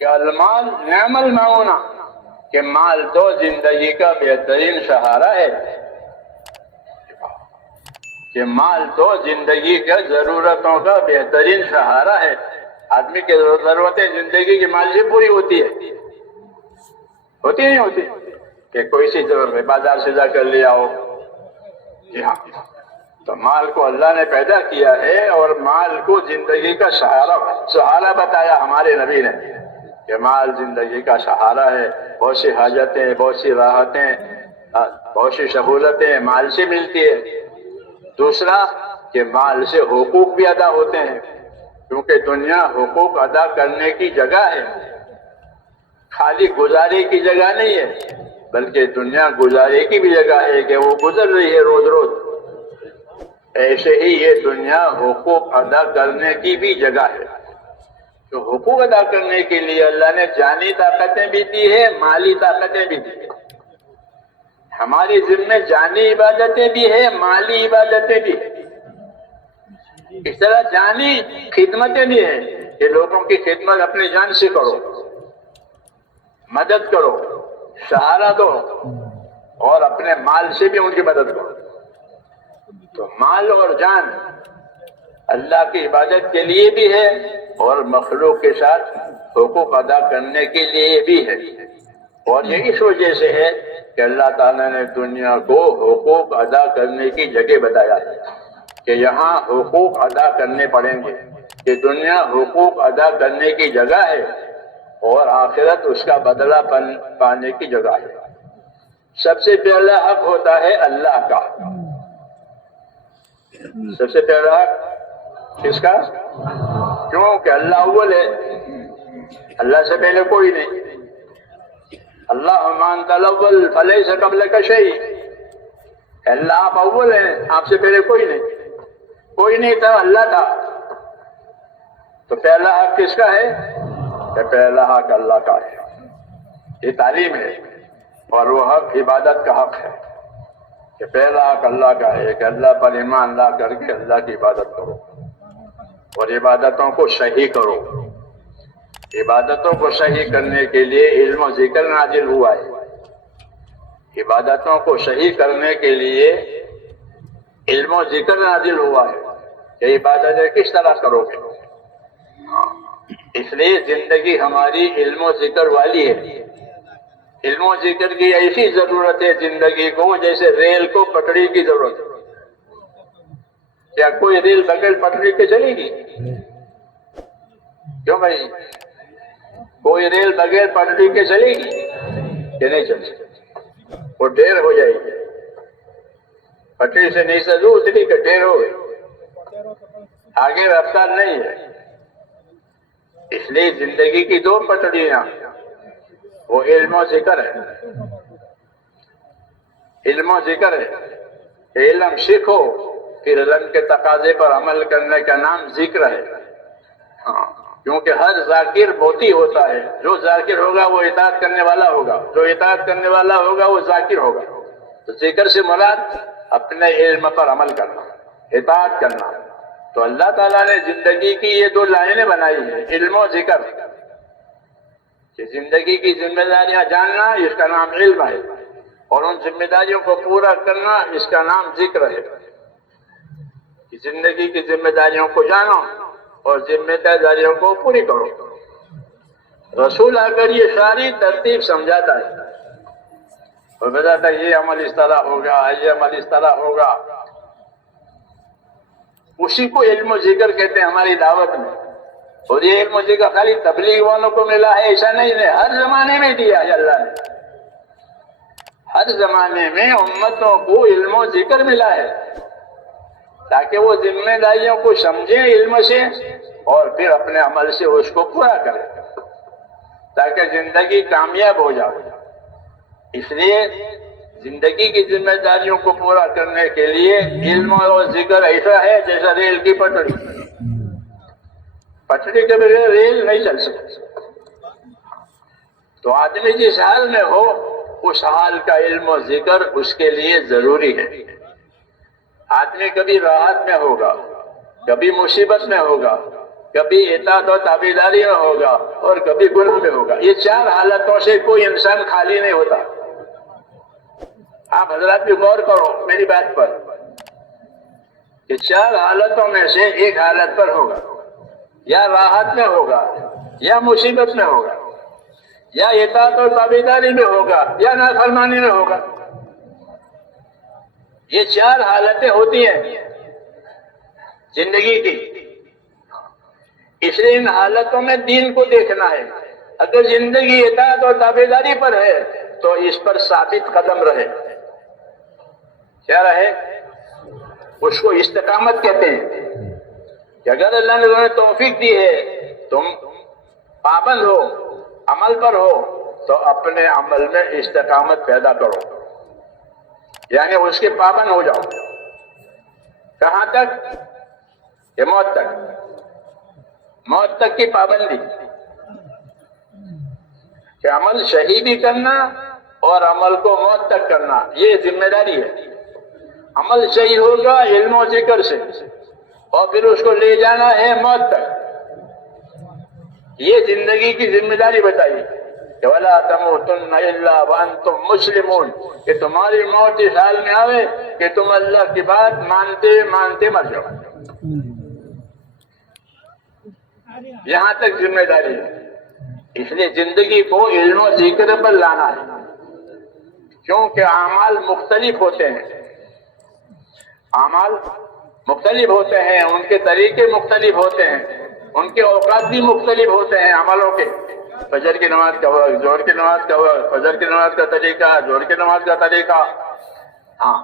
کہ المال نعم المعون، کہ مال تو زندگی کا بہترین سہارا ہے. کہ مال تو زندگی کے ضرورتوں کا بہترین سہارا ہے. آدمی کی ضرورتیں زندگی کی مال سے پوری ہوتی ہے، ہوتی نہیں ہوتی؟ کہ کوئی سی ضرورت بازار سے جا کر لے آؤ. جی ہاں، تو مال کو اللہ نے پیدا کیا ہے اور مال کو زندگی کا سہارا بتایا ہمارے نبی نے کہ مال زندگی کا سہارا ہے. بہت سی حاجتیں، بہت سی راحتیں، بہت سی سہولتیں مال سے ملتی ہے. دوسرا کہ مال سے حقوق بھی ادا ہوتے ہیں، کیونکہ دنیا حقوق ادا کرنے کی جگہ ہے، خالی گزارے کی جگہ نہیں ہے، بلکہ دنیا گزارے کی بھی جگہ ہے کہ وہ گزر رہی ہے روز روز. ایسے ہی یہ دنیا حقوق ادا کرنے کی بھی جگہ ہے. تو حقوق ادا کرنے کے لیے اللہ نے جانی طاقتیں بھی دی ہے، مالی طاقتیں بھی دی ہے. ہماری ذمہ جانی عبادتیں بھی ہے، مالی عبادتیں بھی ہے. اس طرح جانی خدمتیں بھی ہیں کہ لوگوں کی خدمت اپنی جان سے کرو، مدد کرو، سہارا دو، اور اپنے مال سے بھی ان کی مدد کرو. تو مال اور جان اللہ کی عبادت کے لیے بھی ہے اور مخلوق کے ساتھ حقوق ادا کرنے کے لیے بھی ہے. اور یہ اس وجہ سے ہے کہ اللہ تعالیٰ نے دنیا کو حقوق ادا کرنے کی جگہ بتایا ہے کہ یہاں حقوق ادا کرنے پڑیں گے، کہ دنیا حقوق ادا کرنے کی جگہ ہے اور آخرت اس کا بدلہ پانے کی جگہ ہے. سب سے پہلا حق ہوتا ہے اللہ کا. سب سے پہلا حق کس کا؟ کیوں کہ اللہ اول ہے، اللہ سے پہلے کوئی نہیں. اللہ انت الاول فلیس قبلک شیء. اللہ آپ اول ہیں، آپ سے پہلے کوئی نہیں. کوئی نہیں تھا، اللہ تھا، تو پہلا حق کس کا ہے؟ کہ پہلا حق اللہ کا ہے، یہ تعلیم ہے، اور وہ حق عبادت کا حق ہے کہ پہلا حق اللہ کا ہے کہ اللہ پر ایمان لا کر کے اللہ کی عبادت کرو اور عبادتوں کو صحیح کرو۔ عبادتوں کو صحیح کرنے کے لیے علم و ذکر نازل ہوا ہے، عبادتوں کو صحیح کرنے کے لیے علم و ذکر نازل ہوا ہے کہ عبادتیں کس طرح کرو گے۔ اس لیے زندگی ہماری علم و ذکر والی ہے۔ علم و ذکر کی ایسی ضرورت ہے زندگی کو جیسے ریل کو پٹری کی ضرورت ہے۔ کیا کوئی ریل بغیر پٹری کے چلے گی؟ کیوں بھائی؟ کوئی ریل بغیر پٹری کے چلے گی کہ نہیں چل سکتی؟ وہ ڈھیر ہو جائے گی، پٹری سے نہیں سجو اتنی کہ ڈھیر ہو گئی، آگے رفتار نہیں ہے۔ اس لیے زندگی کی دو پٹڑیاں، وہ علم و ذکر ہے، علم و ذکر ہے کہ علم سیکھو، پھر علم کے تقاضے پر عمل کرنے کا نام ذکر ہے۔ کیونکہ ہر ذاکر موتی ہوتا ہے، جو ذاکر ہوگا وہ اطاعت کرنے والا ہوگا، جو اطاعت کرنے والا ہوگا وہ ذاکر ہوگا۔ تو ذکر سے مراد اپنے علم پر عمل کرنا، اطاعت کرنا۔ تو اللہ تعالیٰ نے زندگی کی یہ دو لائنیں بنائی ہیں، علم و ذکر، کہ زندگی کی ذمہ داریاں جاننا، اس کا نام علم ہے، اور ان ذمہ داریوں کو پورا کرنا، اس کا نام ذکر ہے۔ کہ زندگی کی ذمہ داریوں کو جانو اور ذمہ داریوں کو پوری کرو۔ رسول آ کر یہ ساری ترتیب سمجھاتا ہے اور بتاتا ہے یہ عمل اس طرح ہوگا، یہ عمل اس طرح ہوگا۔ اسی کو علم و ذکر کہتے ہیں ہماری دعوت میں۔ اور یہ علم و ذکر خالی تبلیغ والوں کو ملا ہے ایسا نہیں ہے، ہر زمانے میں دیا ہے اللہ نے۔ ہر زمانے میں امتوں کو علم و ذکر ملا ہے تاکہ وہ ذمہ داریوں کو سمجھیں علم سے اور پھر اپنے عمل سے اس کو پورا کریں تاکہ زندگی کامیاب ہو جائے۔ اس لیے زندگی کی ذمہ داریوں کو پورا کرنے کے لیے علم اور ذکر ایسا ہے جیسا ریل کی پٹڑی، پٹڑی کے بغیر ریل نہیں چل سکتی۔ تو آدمی جس حال میں ہو اس حال کا علم و ذکر اس کے لیے ضروری ہے۔ آدمی کبھی راحت میں ہوگا، کبھی مصیبت میں ہوگا، کبھی اطاعت و تابعداری میں ہوگا اور کبھی گناہ میں ہوگا۔ یہ چار حالتوں سے کوئی انسان خالی نہیں ہوتا۔ آپ حضرات بھی غور کرو میری بات پر کہ چار حالتوں میں سے ایک حالت پر ہوگا، یا راحت میں ہوگا، یا مصیبت میں ہوگا، یا اطاعت و تابعداری میں ہوگا، یا نافرمانی میں ہوگا۔ یہ چار حالتیں ہوتی ہیں زندگی کی، اس لیے ان حالتوں میں دین کو دیکھنا ہے۔ اگر زندگی اطاعت اور تابعداری پر ہے تو اس پر ثابت قدم رہے۔ کیا رہے؟ اس کو استقامت کہتے ہیں کہ اگر اللہ نے تمہیں توفیق دی ہے، تم پابند ہو، عمل پر ہو، تو اپنے عمل میں استقامت پیدا کرو، یعنی اس کے پابند ہو جاؤ۔ کہاں تک؟ کہ موت تک، موت تک کی پابندی، کہ عمل صحیح بھی کرنا اور عمل کو موت تک کرنا، یہ ذمہ داری ہے۔ عمل صحیح ہوگا علم و ذکر سے، اور پھر اس کو لے جانا ہے موت تک۔ یہ زندگی کی ذمہ داری بتائی کہ وَلَا تَمُوتُنَّ إِلَّا وَأَنْتُمْ مُسْلِمُونَ، کہ تمہاری موت اس حال میں آوے کہ تم اللہ کی بات مانتے مانتے مر جاؤ۔ یہاں تک ذمہ داری ہے۔ اس لیے زندگی کو علم و ذکر پر لانا ہے، کیونکہ اعمال مختلف ہوتے ہیں، اعمال مختلف ہوتے ہیں، ان کے طریقے مختلف ہوتے ہیں، ان کے اوقات بھی مختلف ہوتے ہیں عملوں کے۔ فجر کی نماز کا وقت، ظہر کی نماز کا وقت، فجر کی نماز کا طریقہ، ظہر کی نماز کا طریقہ۔ ہاں،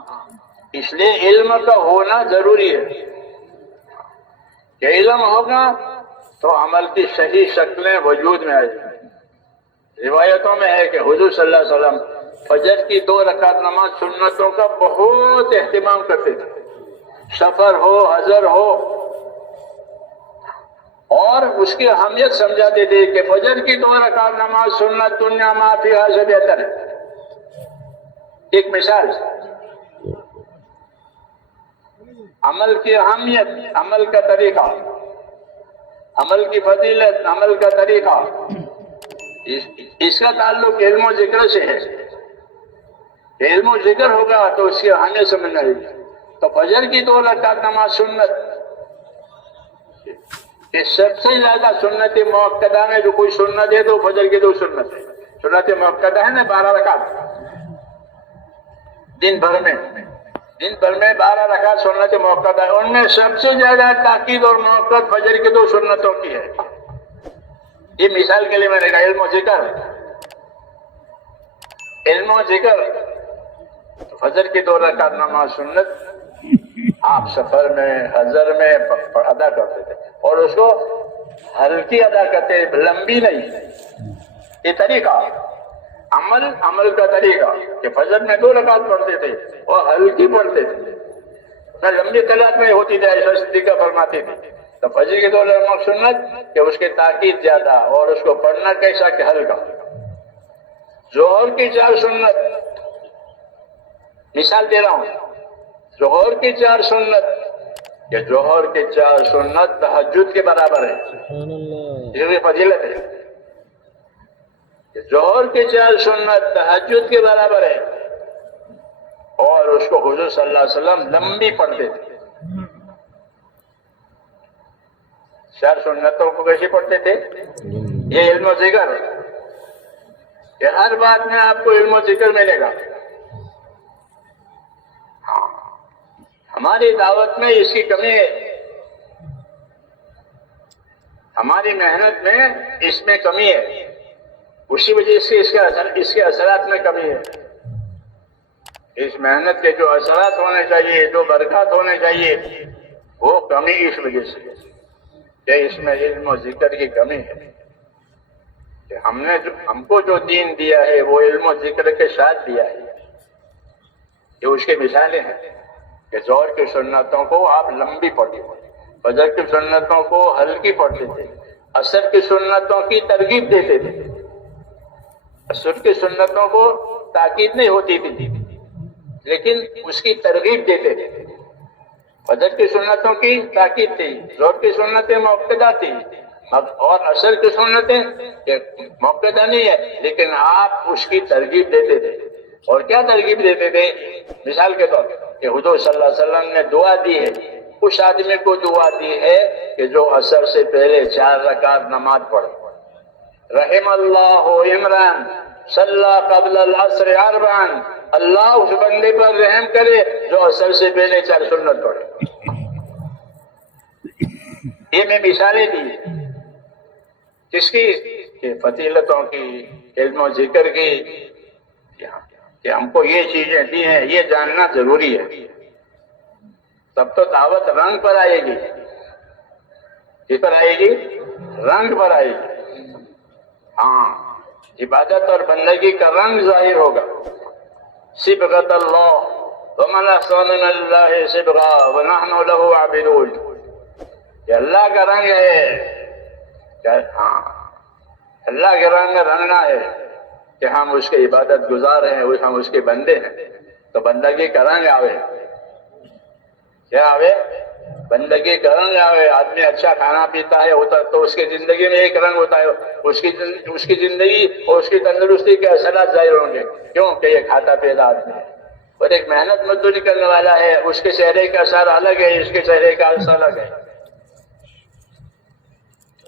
اس لیے علم کا ہونا ضروری ہے کہ علم ہوگا تو عمل کی صحیح شکلیں وجود میں آئیں۔ روایتوں میں ہے کہ حضور صلی اللہ علیہ وسلم فجر کی 2 رکعت نماز سنتوں کا بہت اہتمام کرتے تھے، سفر ہو حضر ہو، اور اس کی اہمیت سمجھاتے تھے کہ فجر کی 2 رکعت نماز سنت دنیا ما فیہا سے بہتر ہے۔ ایک مثال، عمل کی اہمیت، عمل کا طریقہ، عمل کی فضیلت، عمل کا طریقہ، اس کا تعلق علم و ذکر سے ہے۔ علم و ذکر ہوگا تو اس کی اہمیت سمجھ آئے گی۔ تو فجر کی 2 رکعت نماز سنت، کہ سب سے زیادہ سنت موقدہ میں جو کوئی سنت ہے تو فجر کی 2 سنت ہے۔ سنت موقدہ ہے نا 12 رکعت دن بھر میں 12 رکعت سنت موقدہ ہے، ان میں سب سے زیادہ تاکید اور موقت فجر کی 2 سنتوں کی ہے۔ یہ مثال کے لیے میں نے کہا علم و ذکر، علم و ذکر، فجر کی 2 رکعت نماز سنت آپ سفر میں حضر میں ادا کرتے تھے، اور اس کو ہلکی ادا کرتے، لمبی نہیں۔ یہ طریقہ عمل کا طریقہ کہ فجر میں 2 رکعت پڑھتے تھے اور ہلکی پڑھتے تھے، نہ لمبی قرات میں ہوتی تھی، ایسا صدیقہ فرماتے تھے۔ تو فجر کی 2 رکعت سنت کہ اس کے تاکید زیادہ اور اس کو پڑھنا کیسا کہ ہلکا۔ ظہر کی 4 سنت، مثال دے رہا ہوں، ظہر کی 4 سنت، کہ ظہر کی 4 سنت تہجد کے برابر ہے، یہ فضیلت ہے کہ ظہر کی 4 سنت تہجد کے برابر ہے، اور اس کو حضور صلی اللہ علیہ وسلم لمبی پڑھتے تھے۔ 4 سنتوں کو کیسے پڑھتے تھے؟ یہ علم و ذکر ہے کہ ہر بات میں آپ کو علم و ذکر ملے گا۔ ہماری دعوت میں اس کی کمی ہے، ہماری محنت میں اس میں کمی ہے، اسی وجہ سے اس کے اثرات میں کمی ہے۔ اس محنت کے جو اثرات ہونے چاہیے، جو برکات ہونے چاہیے، وہ کمی اس وجہ سے کہ اس میں علم و ذکر کی کمی ہے۔ کہ ہم کو جو دین دیا ہے وہ علم و ذکر کے ساتھ دیا ہے۔ یہ اس کی مثالیں ہیں کہ ظہر کی سنتوں کو آپ لمبی پڑھتے تھے، فجر کی سنتوں کو ہلکی پڑھتے تھے، عصر کی سنتوں کی ترغیب دیتے تھے۔ عصر کی سنتوں کو تاکید نہیں ہوتی تھی لیکن اس کی ترغیب دیتے تھے۔ فجر کی سنتوں کی تاکید تھی، ظہر کی سنتیں موقدہ تھی، اور عصر کی سنتیں موقدہ نہیں ہے لیکن آپ اس کی ترغیب دیتے تھے۔ اور کیا ترغیب دیتے تھے؟ مثال کے طور کہ حضور صلی اللہ علیہ وسلم نے دعا دی ہے، اس آدمی کو دعا دی ہے کہ جو عصر سے پہلے 4 رکعت نماز پڑھے، رحم اللہ عمران صلی قبل العصر 4، اللہ اس بندے پر رحم کرے جو عصر سے پہلے 4 سنت پڑھے۔ یہ میں مثالیں دی کس کی؟ کہ فضیلتوں کی، علم و ذکر کی، کہ ہم کو یہ چیزیں دی ہیں، یہ جاننا ضروری ہے، تب تو دعوت رنگ پر آئے گی۔ کس پر آئے گی؟ رنگ پر آئے گی۔ ہاں، عبادت اور بندگی کا رنگ ظاہر ہوگا۔ صبغۃ اللہ ومن احسن من اللہ صبغہ ونحن لہ عابدون، یہ اللہ کا رنگ ہے۔ ہاں، اللہ کے رنگ میں رنگنا ہے کہ ہم اس کے عبادت گزار ہیں، ہم اس کے بندے ہیں، تو بندگی کا رنگ آوے۔ کیا آوے؟ بندگی کا رنگ آوے۔ آدمی اچھا کھانا پیتا ہے ہوتا تو اس کی زندگی میں ایک رنگ ہوتا ہے، اس کی زندگی اور اس کی تندرستی کے اثرات ظاہر ہوں گے، کیوں کہ یہ کھاتا پیتا آدمی ہے۔ اور ایک محنت مزدوری کرنے والا ہے، اس کے چہرے کا اثر الگ ہے، اس کے چہرے کا اثر الگ ہے۔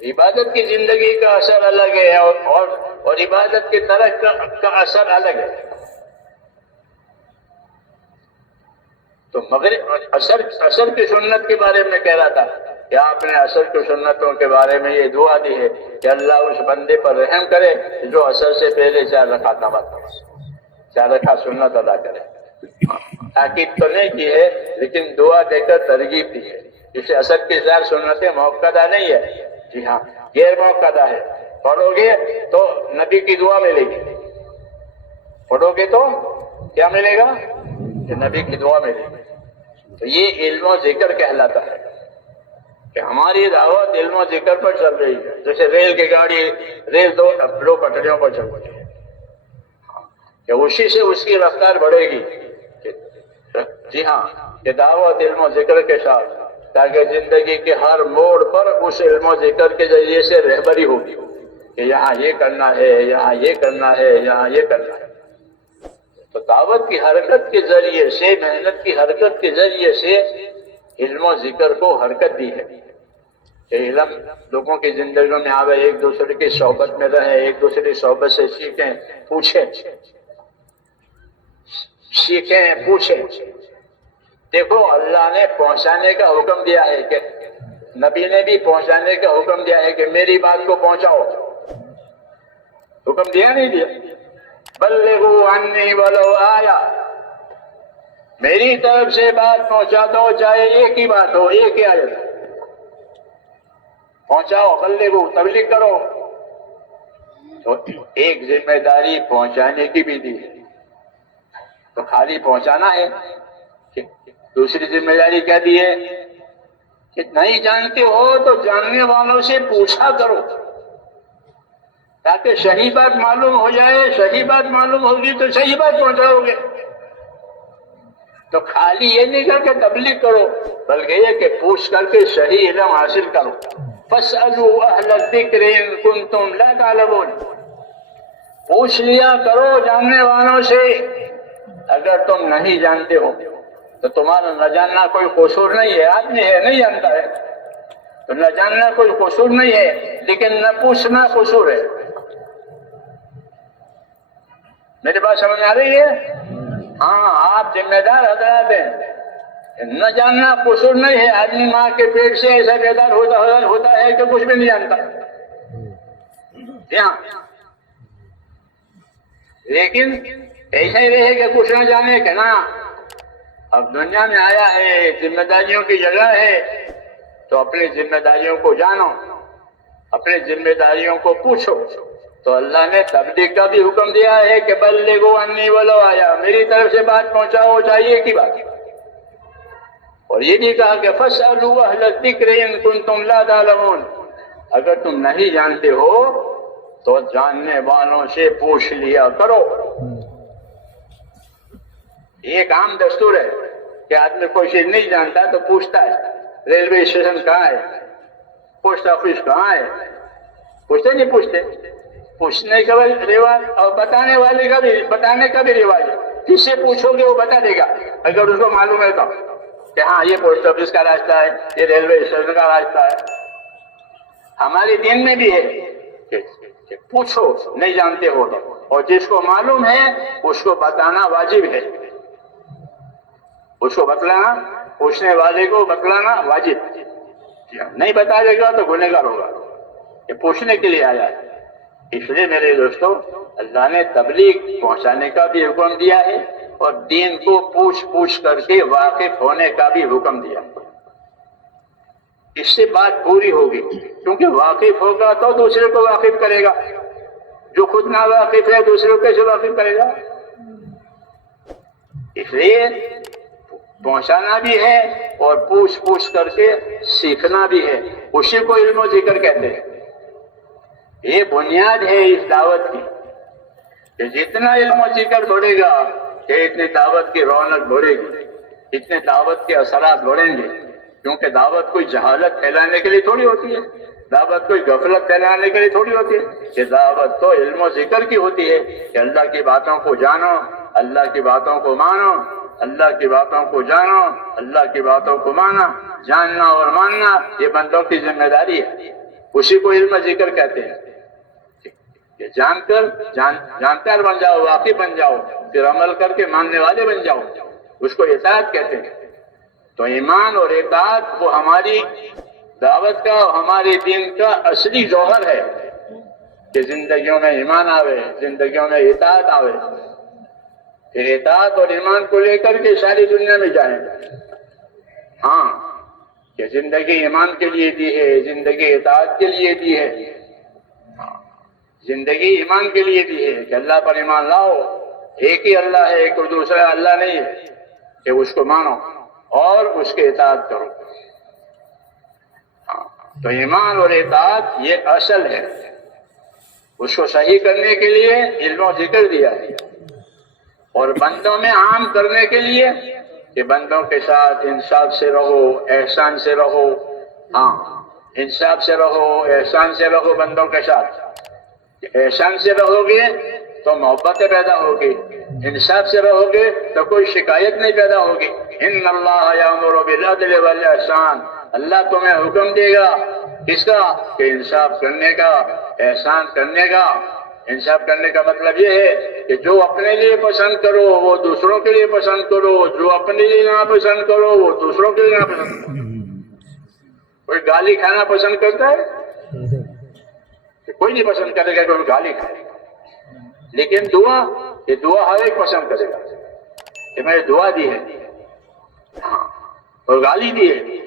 عبادت کی زندگی کا اثر الگ ہے اور عبادت کے ترک کا اثر الگ ہے۔ تو عصر کی سنت کے بارے میں کہہ رہا تھا کہ آپ نے عصر کی سنتوں کے بارے میں یہ دعا دی ہے کہ اللہ اس بندے پر رحم کرے جو عصر سے پہلے 4 رکعت نماز پڑھے، 4 رکعت سنت ادا کرے۔ تاکید تو نہیں کی ہے لیکن دعا دے کر ترغیب دی ہے۔ جسے عصر کی 4 سنتیں موقدہ نہیں ہے، جی ہاں غیر موقدہ ہے، پڑھو گے تو نبی کی دعا ملے گی، پڑھو گے تو کیا ملے گا؟ کہ نبی کی دعا ملے گی۔ تو یہ علم و ذکر کہلاتا ہے کہ ہماری دعوت علم و ذکر پر چل رہی ہے. جیسے ریل کی گاڑی ریل دو پٹریوں پر چل رہی ہے کہ اسی سے اس کی رفتار بڑھے گی. جی ہاں، یہ دعوت علم و ذکر کے ساتھ، تاکہ زندگی کے ہر موڑ پر اس علم و ذکر کے ذریعے سے رہبری ہوگی کہ یہاں یہ کرنا ہے، یہاں یہ کرنا ہے، یہاں یہ کرنا ہے. تو دعوت کی حرکت کے ذریعے سے، محنت کی حرکت کے ذریعے سے علم و ذکر کو حرکت دی ہے کہ علم لوگوں کی زندگیوں میں آوے، ایک دوسرے کی صحبت میں رہیں، ایک دوسرے کی صحبت سے سیکھیں، پوچھیں. دیکھو اللہ نے پہنچانے کا حکم دیا ہے کہ نبی نے بھی پہنچانے کا حکم دیا ہے کہ میری بات کو پہنچاؤ. حکم دیا نہیں دیا؟ بلغوا عنی ولو آیا، میری طرف سے بات پہنچا دو، چاہے ایک ہی بات ہو، ایک ہی آیت پہنچاؤ. بلغوا، تبلیغ کرو. تو ایک ذمہ داری پہنچانے کی بھی دی ہے. تو خالی پہنچانا ہے کہ دوسری ذمہ داری کیا دی ہے کہ نہیں جانتے ہو تو جاننے والوں سے پوچھا کرو تاکہ صحیح بات معلوم ہو جائے. صحیح بات معلوم ہوگی تو صحیح بات پہنچاؤ گے. تو خالی یہ نہیں کر کے تبلیغ کرو، بلکہ یہ کہ پوچھ کر کے صحیح علم حاصل کرو. فاسألوا اہل الذکر ان کنتم لا تعلمون، پوچھ لیا کرو جاننے والوں سے اگر تم نہیں جانتے ہو. تو تمہارا نہ جاننا کوئی قصور نہیں ہے. آدمی ہے نہیں جانتا ہے تو نہ جاننا کوئی قصور نہیں ہے، لیکن نہ پوچھنا قصور ہے. میری بات سمجھ آ رہی ہے؟ ہاں، آپ ذمہ دار حضرات ہیں. نہ جاننا قصور نہیں ہے. آدمی ماں کے پیٹ سے ایسا بیدار ہوتا ہے کہ کچھ بھی نہیں جانتا. ہاں، لیکن ایسا ہی رہے کہ کچھ نہ جانے کہ نا اب دنیا میں آیا ہے، ذمہ داریوں کی جگہ ہے، تو اپنی ذمہ داریوں کو جانو، اپنی ذمہ داریوں کو پوچھو. تو اللہ نے تبلیغ کا بھی حکم دیا ہے کہ بلغوا عنی ولو آیا، میری طرف سے بات پہنچاؤ، چاہیے کی بات. اور یہ بھی کہا کہ فاسألوا اہل الذکر ان کنتم لا تعلمون، اگر تم نہیں جانتے ہو تو جاننے والوں سے پوچھ لیا کرو. ایک عام دستور ہے کہ آدمی کوئی چیز نہیں جانتا تو پوچھتا ہے ریلوے اسٹیشن کہاں ہے، پوسٹ آفس کہاں ہے. پوچھتے نہیں پوچھتے. پوچھنے کا بھی رواج اور بتانے کا بھی رواج ہے. کس سے پوچھو گے وہ بتا دے گا اگر اس کو معلوم ہے تو کہ ہاں یہ پوسٹ آفس کا راستہ ہے، یہ ریلوے اسٹیشن کا راستہ ہے. ہمارے دین میں بھی ہے کہ پوچھو نہیں جانتے ہو تو، اور جس کو معلوم ہے اس کو بتانا واجب ہے. اس کو بتلانا، پوچھنے والے کو بتلانا واجب. نہیں بتا دے گا تو گنہگار ہوگا. یہ پوچھنے کے لیے آیا ہے. اس لیے میرے دوستو، اللہ نے تبلیغ پہنچانے کا بھی حکم دیا ہے اور دین کو پوچھ کر کے واقف ہونے کا بھی حکم دیا. اس سے بات پوری ہوگی، کیونکہ واقف ہوگا تو دوسرے کو واقف کرے گا. جو خود نہ واقف ہے دوسرے کو کیسے واقف کرے گا؟ اس لیے پہنچانا بھی ہے اور پوچھ کر کے سیکھنا بھی ہے. اسی کو علم و ذکر کہتے ہیں. یہ بنیاد ہے اس دعوت کی کہ جتنا علم و ذکر بڑھے گا کہ اتنی دعوت کی رونق بڑھے گی، اتنے دعوت کے اثرات بڑھیں گے. کیونکہ دعوت کوئی جہالت پھیلانے کے لیے تھوڑی ہوتی ہے، دعوت کوئی غفلت پھیلانے کے لیے تھوڑی ہوتی ہے. یہ دعوت تو علم و ذکر کی ہوتی ہے کہ اللہ کی باتوں کو جانو، اللہ کی باتوں کو مانو، اللہ کی باتوں کو جانو، اللہ کی باتوں کو مانا. جاننا اور ماننا یہ بندوں کی ذمہ داری ہے. اسی کو علم و ذکر کہتے ہیں کہ جانکر بن جاؤ، واقف بن جاؤ، پھر عمل کر کے ماننے والے بن جاؤ. اس کو اطاعت کہتے ہیں. تو ایمان اور اطاعت وہ ہماری دعوت کا، ہمارے دین کا اصلی جوہر ہے کہ زندگیوں میں ایمان آوے، زندگیوں میں اطاعت آوے. پھر اطاعت اور ایمان کو لے کر کے ساری دنیا میں جائیں. ہاں، کہ زندگی ایمان کے لیے دی ہے، زندگی اطاعت کے لیے دی ہے. زندگی ایمان کے لیے دی ہے کہ اللہ پر ایمان لاؤ، ایک ہی اللہ ہے، کوئی دوسرا اللہ نہیں ہے، کہ اس کو مانو اور اس کے اطاعت کرو. تو ایمان اور اطاعت یہ اصل ہے. اس کو صحیح کرنے کے لیے علم و ذکر دیا ہے، اور بندوں میں عام کرنے کے لیے کہ بندوں کے ساتھ انصاف سے رہو، احسان سے رہو. ہاں، انصاف سے رہو، احسان سے رہو بندوں کے ساتھ. احسان سے رہو گے تو محبتیں پیدا ہوگی، انصاف سے رہو گے تو کوئی شکایت نہیں پیدا ہوگی. ان اللہ یامر بالعدل والاحسان، اللہ تمہیں حکم دے گا کس کا؟ کہ انصاف کرنے کا، احسان کرنے کا. انصاف کرنے کا مطلب یہ ہے کہ جو اپنے لیے پسند کرو وہ دوسروں کے لیے پسند کرو، جو اپنے لیے ناپسند کرو وہ دوسروں کے لیے ناپسند کرو. کوئی گالی کھانا پسند کرتا ہے؟ کوئی نہیں پسند کرے گا کوئی گالی کھائے گا. لیکن دعا، یہ دعا ہر ایک پسند کرے گا کہ میں نے دعا دی ہے. ہاں، اور گالی دی ہے،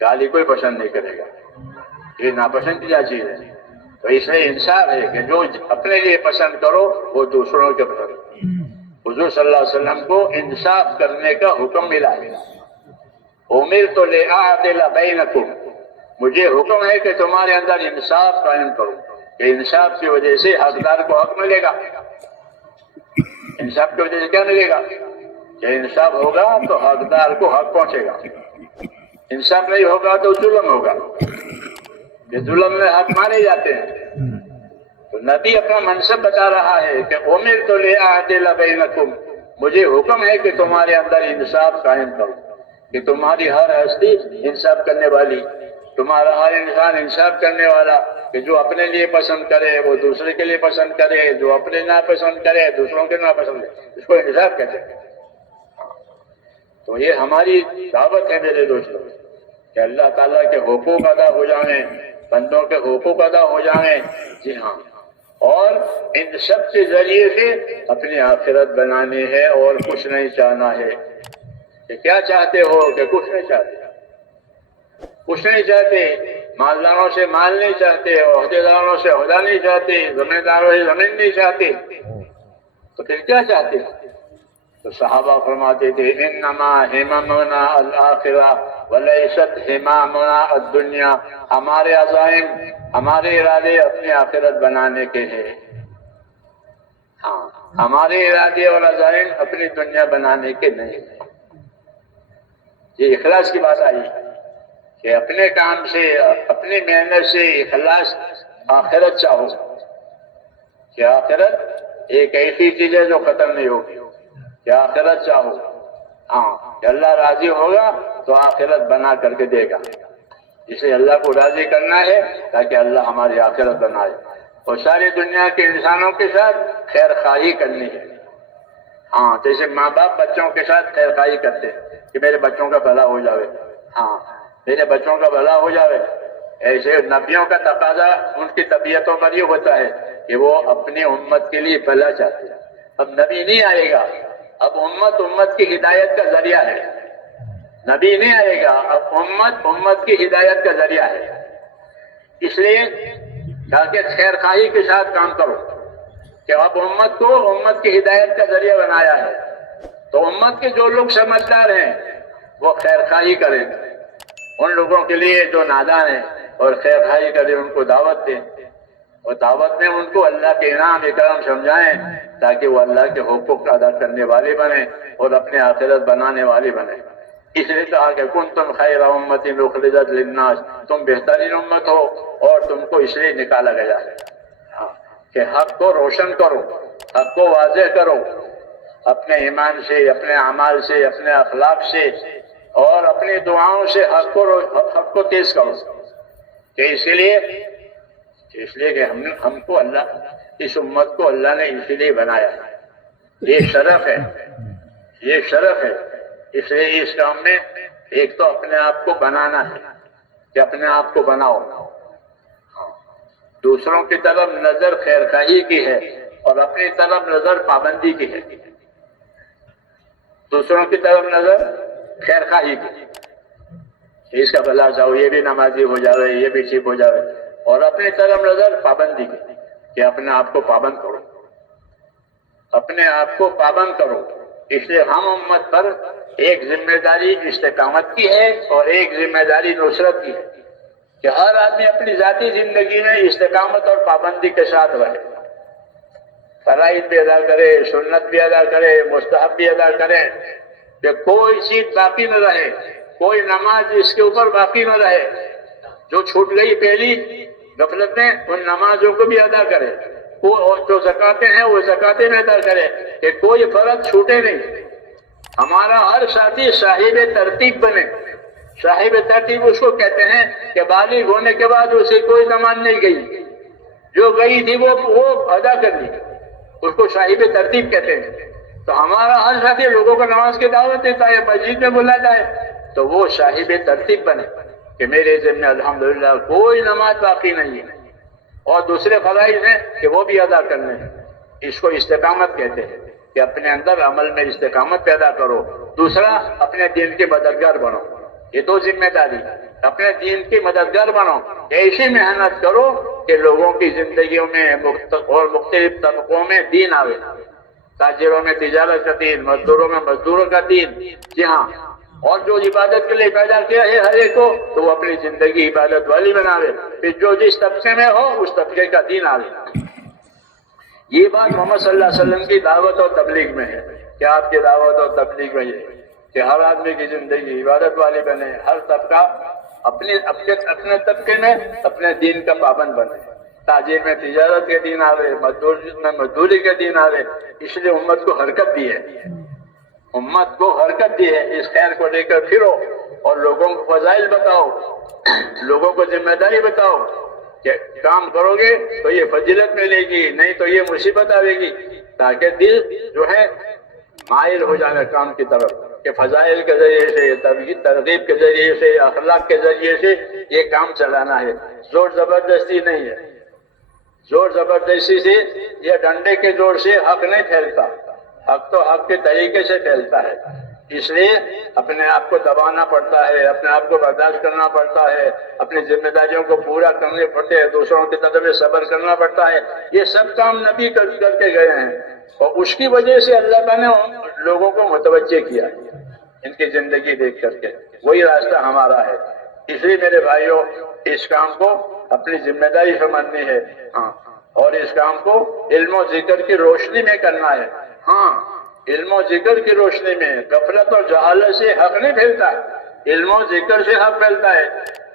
گالی کوئی پسند نہیں کرے گا، یہ ناپسندیدہ چیز ہے. تو اس لیے انصاف ہے کہ جو اپنے لیے پسند کرو وہ دوسروں کے پسند کرو. حضور صلی اللہ علیہ وسلم کو انصاف کرنے کا حکم ملا ہے. امرت لأعدل بینکم، مجھے حکم ہے کہ تمہارے اندر انصاف قائم کرو، کہ انصاف کی وجہ سے حقدار کو حق ملے گا. انصاف کی وجہ سے کیا ملے گا؟ کہ انصاف ہوگا تو حقدار کو حق پہنچے گا. انصاف نہیں ہوگا تو ظلم ہوگا، کہ ظلم میں حق مارے جاتے ہیں. تو نبی اپنا منصب بتا رہا ہے کہ امرت لأعدل بینکم، مجھے حکم ہے کہ تمہارے اندر انصاف قائم کرو، کہ تمہاری ہر ہستی انصاف کرنے والی، تمہارا ہر انسان انصاف کرنے والا، کہ جو اپنے لیے پسند کرے وہ دوسرے کے لیے پسند کرے، جو اپنے ناپسند کرے دوسروں کے ناپسند کرے. اس کو انصاف کہتے ہیں. تو یہ ہماری دعوت ہے میرے دوستوں، کہ اللہ تعالیٰ کے حقوق ادا ہو جائیں، بندوں کے حقوق ادا ہو جائیں. جی ہاں، اور ان سب کے ذریعے سے اپنی آخرت بنانی ہے اور کچھ نہیں چاہنا ہے. کہ کیا چاہتے ہو؟ کہ کچھ نہیں چاہتے، کچھ نہیں چاہتے. مالداروں سے مال نہیں چاہتے، عہدے داروں سے عہدہ نہیں چاہتے، زمینداروں سے زمین نہیں چاہتے. تو پھر کیا چاہتے ہیں؟ تو صحابہ فرماتے تھے انما ہممنا الآخرہ ولیست ہمامنا الدنیا، ہمارے عزائم، ہمارے ارادے اپنی آخرت بنانے کے ہیں. ہاں، ہمارے ارادے اور عزائم اپنی دنیا بنانے کے نہیں. یہ اخلاص کی بات آئی کہ اپنے کام سے، اپنی محنت سے اخلاص آخرت چاہو. کہ آخرت ایک ایسی چیز ہے جو ختم نہیں ہوگی، کہ آخرت چاہو. ہاں، کہ اللہ راضی ہوگا تو آخرت بنا کر کے دے گا. اسے اللہ کو راضی کرنا ہے تاکہ اللہ ہماری آخرت بنائے. اور ساری دنیا کے انسانوں کے ساتھ خیر خواہی کرنی ہے. ہاں، جیسے ماں باپ بچوں کے ساتھ خیر خواہی کرتے ہیں کہ میرے بچوں کا بھلا ہو جاوے. ہاں، میرے بچوں کا بھلا ہو جاوے. ایسے نبیوں کا تقاضا ان کی طبیعتوں پر یہ ہوتا ہے کہ وہ اپنی امت کے لیے بھلا چاہتے ہیں. اب نبی نہیں آئے گا، اب امت کی ہدایت کا ذریعہ ہے. نبی نہیں آئے گا، اب امت کی ہدایت کا ذریعہ ہے. اس لیے تاکہ خیر خواہی کے ساتھ کام کرو، کہ اب امت کو امت کی ہدایت کا ذریعہ بنایا ہے. تو امت کے جو لوگ سمجھدار ہیں وہ خیر خواہی کریں، ان لوگوں کے لیے جو نادان ہیں، اور خیر خواہی کریں، ان کو دعوت دیں، اور دعوت میں ان کو اللہ کے انعام اکرام سمجھائیں تاکہ وہ اللہ کے حقوق ادا کرنے والے بنیں اور اپنے آخرت بنانے والے بنیں. اس لیے کہا کہ کنتم خیر امت اخرجت للناس، تم بہترین امت ہو اور تم کو اس لیے نکالا گیا ہے کہ حق کو روشن کرو، حق کو واضح کرو، اپنے ایمان سے، اپنے اعمال سے، اپنے اخلاق سے اور اپنی دعاؤں سے حق کو تیز کرو. کہ اس لیے کہ ہم کو اللہ، اس امت کو اللہ نے اسی لیے بنایا ہے. یہ شرف ہے، یہ شرف ہے. اس لیے اس کام میں ایک تو اپنے آپ کو بنانا ہے کہ اپنے آپ کو بناؤ. دوسروں کی طرف نظر خیر خواہی کی ہے اور اپنی طرف نظر پابندی کی ہے. دوسروں کی طرف نظر خیر خواہی کی، اس کا بھلا چاہو، یہ بھی نمازی ہو جاوے، یہ بھی ٹھیک ہو جاوے. اور اپنی طرف نظر پابندی کی، کہ اپنے آپ کو پابند کرو، اپنے آپ کو پابند کرو. اس لیے ہم امت پر ایک ذمہ داری استقامت کی ہے اور ایک ذمہ داری نصرت کی ہے کہ ہر آدمی اپنی ذاتی زندگی میں استقامت اور پابندی کے ساتھ رہے، فرائض بھی ادا کرے، سنت بھی ادا کرے، مستحب بھی ادا کرے، کہ کوئی چیز باقی نہ رہے، کوئی نماز اس کے اوپر باقی نہ رہے، جو چھوٹ گئی پہلی غفلت میں ان نمازوں کو بھی ادا کرے، جو زکاتیں ہیں وہ زکاتیں میں ادا کرے، کہ کوئی فرض چھوٹے نہیں۔ ہمارا ہر ساتھی صاحب ترتیب بنے۔ صاحب ترتیب اس کو کہتے ہیں کہ بالغ ہونے کے بعد اسے کوئی نماز نہیں گئی، جو گئی تھی وہ ادا کر لی، اس کو صاحب ترتیب کہتے ہیں۔ تو ہمارا ہر ساتھی لوگوں کو نماز کی دعوت دیتا ہے، مسجد میں بلاتا ہے، تو وہ صاحب ترتیب بنے کہ میرے ذمہ الحمدللہ کوئی نماز باقی نہیں ہے، اور دوسرے فرائض ہیں کہ وہ بھی ادا کرنے ہیں۔ اس کو استقامت کہتے ہیں کہ اپنے اندر عمل میں استقامت پیدا کرو۔ دوسرا، اپنے دین کے مددگار بنو۔ یہ دو ذمہ داری، اپنے دین کی مددگار بنو، ایسی محنت کرو کہ لوگوں کی زندگیوں میں اور مختلف طبقوں میں دین آوے، تاجروں میں تجارت کا دین، مزدوروں میں مزدوروں کا دین، جی ہاں، اور جو عبادت کے لیے پیدا کیا ہے ہر ایک کو، تو وہ اپنی زندگی عبادت والی بناوے، پھر جو جس طبقے میں ہو اس طبقے کا دین آوے۔ یہ بات محمد صلی اللہ علیہ وسلم کی دعوت اور تبلیغ میں ہے کہ آپ کی دعوت اور تبلیغ میں یہ کہ ہر آدمی کی زندگی عبادت والی بنے، ہر طبقہ اپنے طبقے میں اپنے دین کا پابند بنے، تاجر میں تجارت کے دین آوے، مزدور میں مزدوری کے دین آوے۔ اس لیے امت کو حرکت دی ہے، امت کو حرکت دی ہے، اس خیر کو لے کر پھرو اور لوگوں کو فضائل بتاؤ، لوگوں کو ذمہ داری بتاؤ کہ کام کرو گے تو یہ فضیلت ملے گی، نہیں تو یہ مصیبت آئے گی، تاکہ دل جو ہے مائل ہو جائے کام کی طرف، کہ فضائل کے ذریعے سے، ترغیب کے ذریعے سے، اخلاق کے ذریعے سے یہ کام چلانا ہے، زور زبردستی نہیں ہے۔ زور زبردستی سے یا ڈنڈے کے زور سے حق نہیں پھیلتا، حق تو حق کے طریقے سے پھیلتا ہے۔ اس لیے اپنے آپ کو دبانا پڑتا ہے، اپنے آپ کو برداشت کرنا پڑتا ہے، اپنی ذمہ داریوں کو پورا کرنے پڑتے ہیں، دوسروں کی طرف صبر کرنا پڑتا ہے۔ یہ سب کام نبی کر کے گئے ہیں، اور اس کی وجہ سے اللہ تعالیٰ نے لوگوں کو متوجہ کیا ان کی زندگی دیکھ کر کے، وہی راستہ ہمارا ہے۔ اس لیے میرے بھائیوں، اس کام کو اپنی ذمہ داری سمجھنی ہے، ہاں، اور اس کام کو علم و ذکر کی روشنی میں کرنا ہے۔ ہاں، علم و ذکر کی روشنی میں، غفلت اور جہالت سے حق نہیں پھیلتا، علم و ذکر سے حق پھیلتا ہے۔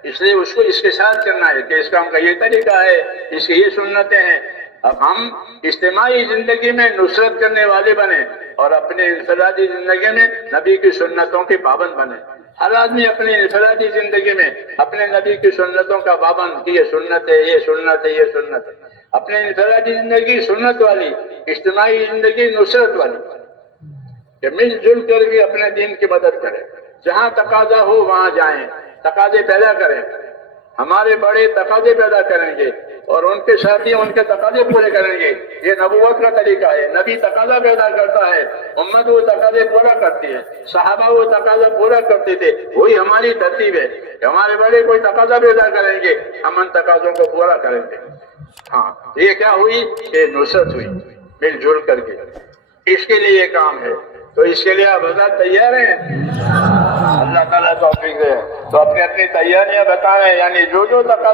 اس لیے اس کو اس کے ساتھ کرنا ہے کہ اس کام کا یہ طریقہ ہے، اس کی یہ سنتیں ہیں۔ اب ہم اجتماعی زندگی میں نصرت کرنے والے بنے اور اپنے انفرادی زندگی میں نبی کی سنتوں کے پابند بنے۔ ہر آدمی اپنی انفرادی زندگی میں اپنے نبی کی سنتوں کا پابند، کہ یہ سنت ہے، یہ سنت ہے، یہ سنت ہے۔ اپنے انفرادی زندگی سنت والی، اجتماعی زندگی نصرت والی، کہ مل جل کر بھی اپنے دین کی مدد کریں، جہاں تقاضا ہو وہاں جائیں، تقاضے پیدا کریں۔ ہمارے بڑے تقاضے پیدا کریں گے اور ان کے ساتھی ان کے تقاضے پورے کریں گے۔ یہ نبوت کا طریقہ ہے، نبی تقاضا پیدا کرتا ہے، امت وہ تقاضے پورا کرتی ہے، صحابہ وہ تقاضا پورا کرتے تھے۔ وہی ہماری ترتیب ہے کہ ہمارے بڑے کوئی تقاضا پیدا کریں گے، ہم ان تقاضوں کو پورا کریں گے۔ ہاں، یہ کیا ہوئی کہ نصرت ہوئی مل جل کر کے۔ اس کے لیے یہ کام ہے، تو اس کے لیے آپ حضرات تیار ہیں؟ اللہ تعالیٰ توفیق دے، تو اپنی اپنی تیاریاں بتائیں، یعنی جو تقاضا